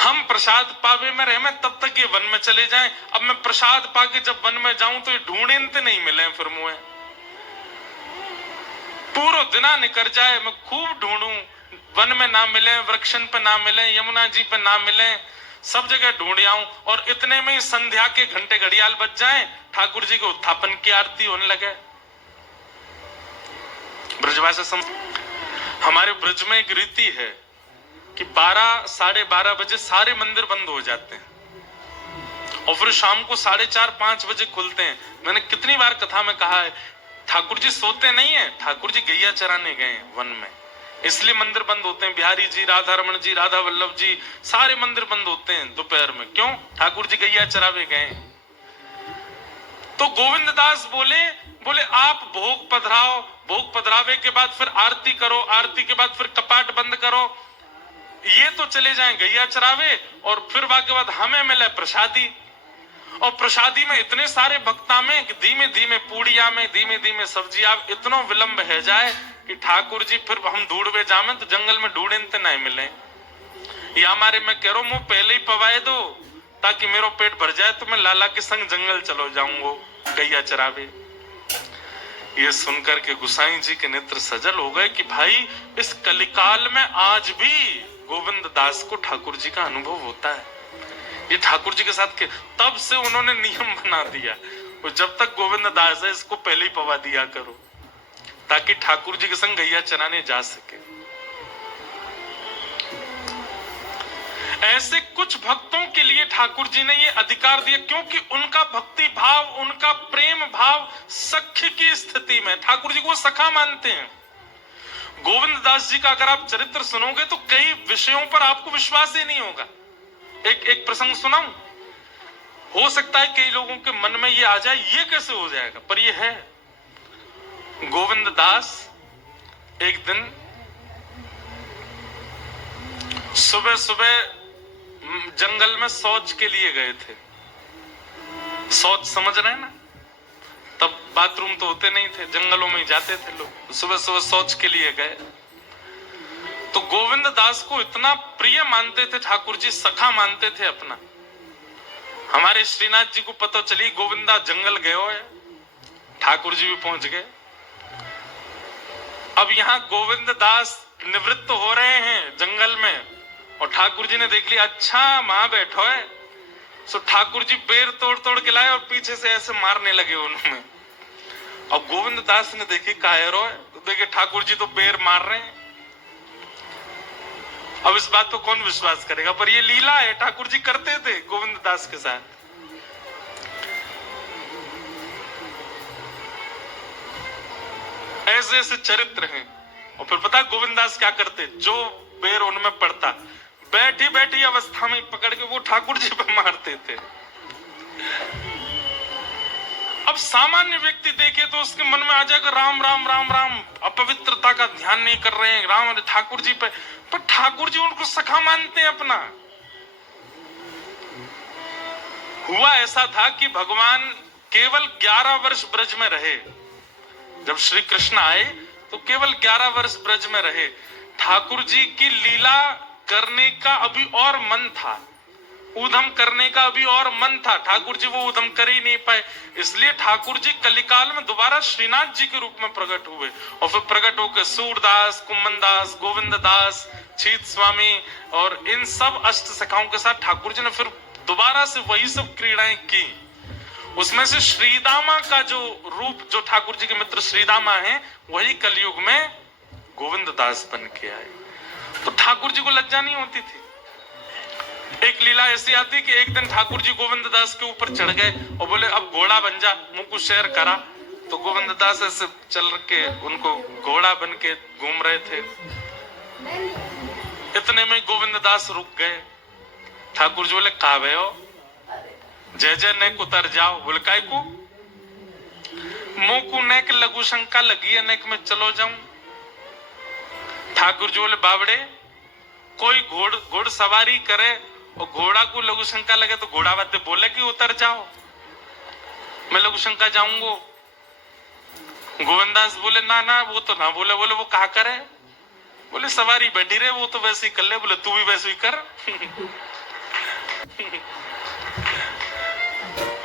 हम प्रसाद पावे में रहे, तब तक ये वन में चले जाएं। अब मैं प्रसाद पाके जब वन में जाऊं तो ये ढूंढे नहीं मिले, फिर मुझे पूरा दिना निकल जाए, मैं खूब ढूंढूं, वन में ना मिले, वृक्षन पे ना मिले, यमुना जी पे ना मिले, सब जगह ढूंढ आऊं, और इतने में ही संध्या के घंटे घड़ियाल बज जाएं, ठाकुर जी के उत्थापन की आरती होने लगे। ब्रजभाषा हमारे ब्रज में एक रीति है कि 12 साढ़े 12 बजे सारे मंदिर बंद हो जाते हैं और फिर शाम को 4:30 5 बजे खुलते हैं। मैंने कितनी बार कथा में कहा है, ठाकुर जी सोते नहीं है, ठाकुर जी गैया चराने गए हैं वन में, इसलिए मंदिर बंद होते हैं। बिहारी जी, राधा रमन जी, राधा वल्लभ जी, सारे मंदिर बंद होते हैं दोपहर में। क्यों? ठाकुर जी गैया चरावे गए। तो गोविंद दास बोले आप भोग पधराओ, भोग पधरावे के बाद फिर आरती करो, आरती के बाद फिर कपाट बंद करो, ये तो चले जाएं गैया चरावे और फिर के बाद हमें मिले प्रसादी। और प्रसादी में इतने सारे भक्ता में धीमे धीमे पूड़िया में धीमे धीमे सब्जियां, इतना विलंब है जाए कि ठाकुर जी फिर हम ढूंढवे जामे तो जंगल में ढूंढे नहीं मिले। या हमारे मैं कह रहा हूं पहले ही पवाए दो ताकि मेरा पेट भर जाए तो मैं लाला के संग जंगल चलो जाऊंगा गैया चरावे। ये सुनकर के गुसाई जी के नेत्र सजल हो गए कि भाई इस कलिकाल में आज भी गोविंद दास को ठाकुर जी का अनुभव होता है। ये ठाकुर जी के साथ के तब से उन्होंने नियम बना दिया, वो जब तक गोविंद दास है इसको पहले ही पवा दिया करो ताकि ठाकुर जी के संग गैया चराने जा सके। ऐसे कुछ भक्तों के लिए ठाकुर जी ने ये अधिकार दिया क्योंकि उनका भक्ति भाव, उनका प्रेम भाव सख्य की स्थिति में, ठाकुर जी को सखा मानते हैं। गोविंद दास जी का अगर आप चरित्र सुनोगे तो कई विषयों पर आपको विश्वास ही नहीं होगा। एक प्रसंग सुनाऊं, हो सकता है कई लोगों के मन में ये आ जाए ये कैसे हो जाएगा, पर ये है। गोविंद दास एक दिन सुबह सुबह जंगल में शौच के लिए गए थे। शौच समझ रहे हैं ना, तब बाथरूम तो होते नहीं थे, जंगलों में ही जाते थे लोग। सुबह सुबह शौच के लिए गए तो गोविंद दास को इतना प्रिय मानते थे ठाकुर जी, सखा मानते थे अपना। हमारे श्रीनाथ जी को पता चली गोविंदा जंगल गए हो है, ठाकुर जी भी पहुंच गए। अब यहाँ गोविंद दास निवृत्त हो रहे हैं जंगल में और ठाकुर जी ने देख लिया, अच्छा वहां बैठो है। सो ठाकुर जी बेर तोड़ तोड़ के लाए और पीछे से ऐसे मारने लगे उन्होंने। अब गोविंद दास ने देखी कायरो है, तो देखे ठाकुर जी तो बेर मार रहे हैं। अब इस बात को कौन विश्वास करेगा, पर ये लीला है, ठाकुर जी करते थे गोविंद दास के साथ। ऐसे ऐसे चरित्र हैं। और फिर पता गोविंद दास क्या करते, जो बेर उनमें पड़ता बैठी बैठी अवस्था में पकड़ के वो ठाकुर जी पे मारते थे। अब सामान्य व्यक्ति देखे तो उसके मन में आ जाएगा राम राम राम राम, अपवित्रता का ध्यान नहीं कर रहे हैं राम ठाकुर जी पे, पर ठाकुर जी उनको सखा मानते हैं अपना। हुआ ऐसा था कि भगवान केवल 11 वर्ष ब्रज में रहे। जब श्री कृष्ण आए तो केवल 11 वर्ष ब्रज में रहे। ठाकुर जी की लीला करने का अभी और मन था, उधम करने का अभी और मन था, ठाकुर जी वो उधम कर ही नहीं पाए। इसलिए ठाकुर जी कलिकाल में दोबारा श्रीनाथ जी के रूप में प्रकट हुए और फिर प्रकट होकर सूरदास, कुम्मनदास, गोविंद दास, छीत स्वामी और इन सब अष्ट सखाओं के साथ ठाकुर जी ने फिर दोबारा से वही सब क्रीड़ाएं की। उसमें से श्रीदामा का जो रूप, जो ठाकुर जी के मित्र श्रीदामा हैं, वही कलयुग में गोविंद दास बन के आए। तो ठाकुर जी को लज्जा नहीं होती थी। एक लीला ऐसी आती कि एक दिन ठाकुर जी गोविंद दास के ऊपर चढ़ गए और बोले अब घोड़ा बन जा, मुझको शेर करा। तो गोविंद दास ऐसे चल के उनको घोड़ा बन के घूम रहे थे। इतने में गोविंद दास रुक गए। ठाकुर जी बोले कहा भय हो, जय जय नेक उतर जाओ। बोले काय को, मुंह को नेक लघु शंका लगी है, नेक में चलो जाऊं। ठाकुर जी बोले बावड़े, कोई घोड़ सवारी करे और घोड़ा को लघु शंका लगे तो घोड़ा वाते बोले कि उतर जाओ, मैं लघु शंका जाऊंगो। गोविंदास बोले ना ना वो तो ना बोले। बोले वो कहा करे, बोले सवारी बैठी रहे वो तो वैसे ही कर ले। बोले तू भी वैसे ही कर।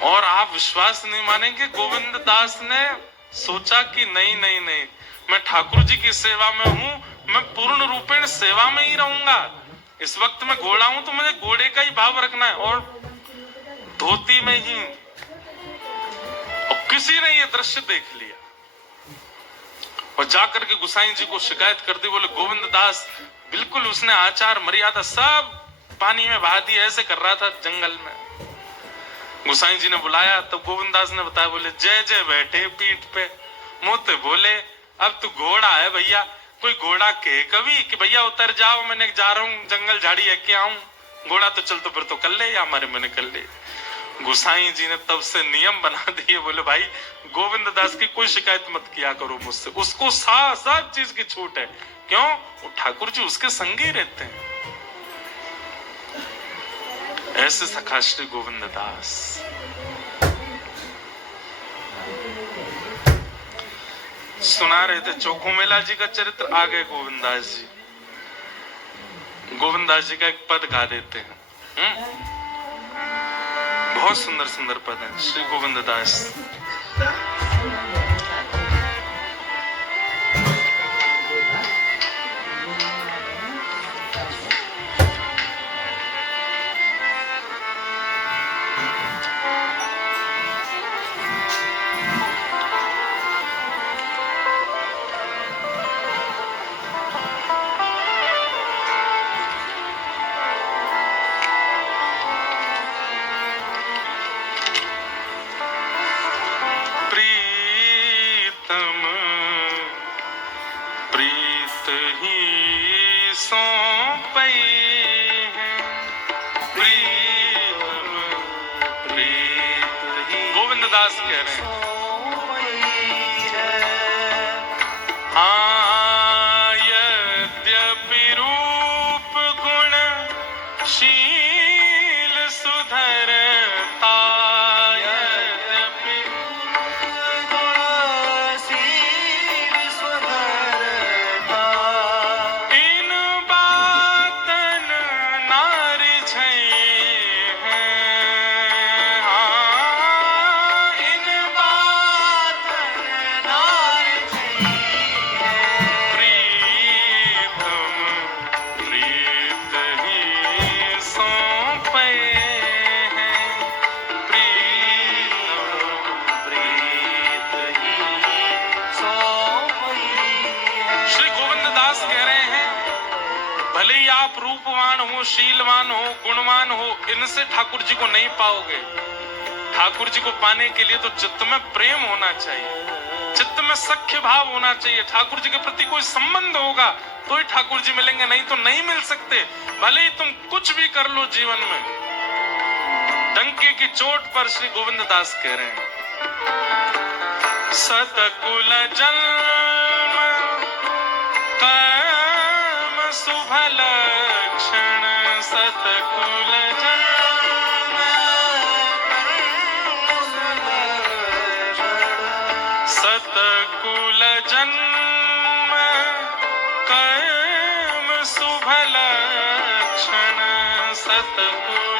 और आप विश्वास नहीं मानेंगे, गोविंद दास ने सोचा कि नहीं नहीं नहीं, मैं ठाकुर जी की सेवा में हूं, मैं पूर्ण रूपेण सेवा में ही रहूंगा। इस वक्त मैं घोड़ा हूं तो मुझे घोड़े का ही भाव रखना है और धोती में ही। और किसी ने ये दृश्य देख लिया। और जाकर के गोसाई जी को शिकायत कर दी। बोले गोविंद दास बिल्कुल उसने आचार मर्यादा सब पानी में बहा दी, ऐसे कर रहा था जंगल में। गोसाई जी ने बुलाया तो गोविंददास ने बताया, बोले जय जय बैठे पीठ पे, मोते बोले अब तू घोड़ा है भैया, कोई घोड़ा कहे कभी कि भैया उतर जाओ, मैंने जा रहा हूँ जंगल झाड़ी है क्या आऊं, घोड़ा तो चल तो फिर तो कर ले या हमारे मैंने कर ले। गोसाई जी ने तब से नियम बना दिए, बोले भाई गोविंद दास की कोई शिकायत मत किया करो मुझसे, उसको सब चीज की छूट है। क्यों? वो ठाकुर जी उसके संग ही रहते हैं। ऐसे सखा श्री गोविंद दास। सुना रहे थे चौखुमेला जी का चरित्र, आगे गोविंदास जी, गोविंदास जी का एक पद गा देते हैं। बहुत सुंदर सुंदर पद है श्री गोविंद दास। गोविंददास कह रहे हैं, हाँ यद्यपि रूप गुण शील सुधरता, यद्यपि गुण शील सुधरता, इन बातन नारी झई रूपवान हो, शीलवान हो, गुणवान हो, इनसे ठाकुर जी को नहीं पाओगे। ठाकुर जी को पाने के लिए तो चित्त में प्रेम होना चाहिए, चित्त में सख्य भाव होना चाहिए, ठाकुर जी के प्रति कोई संबंध होगा तो ही ठाकुर जी मिलेंगे, नहीं तो नहीं मिल सकते। भले ही तुम कुछ भी कर लो जीवन में। डंके की चोट पर श्री गोविंद दास कह रहे हैं, सतकुल जन्म कर्म शुभ लक्षण, सतकुल जन्म सतकुल जन्म कर्म शुभ लक्षण, सतकुल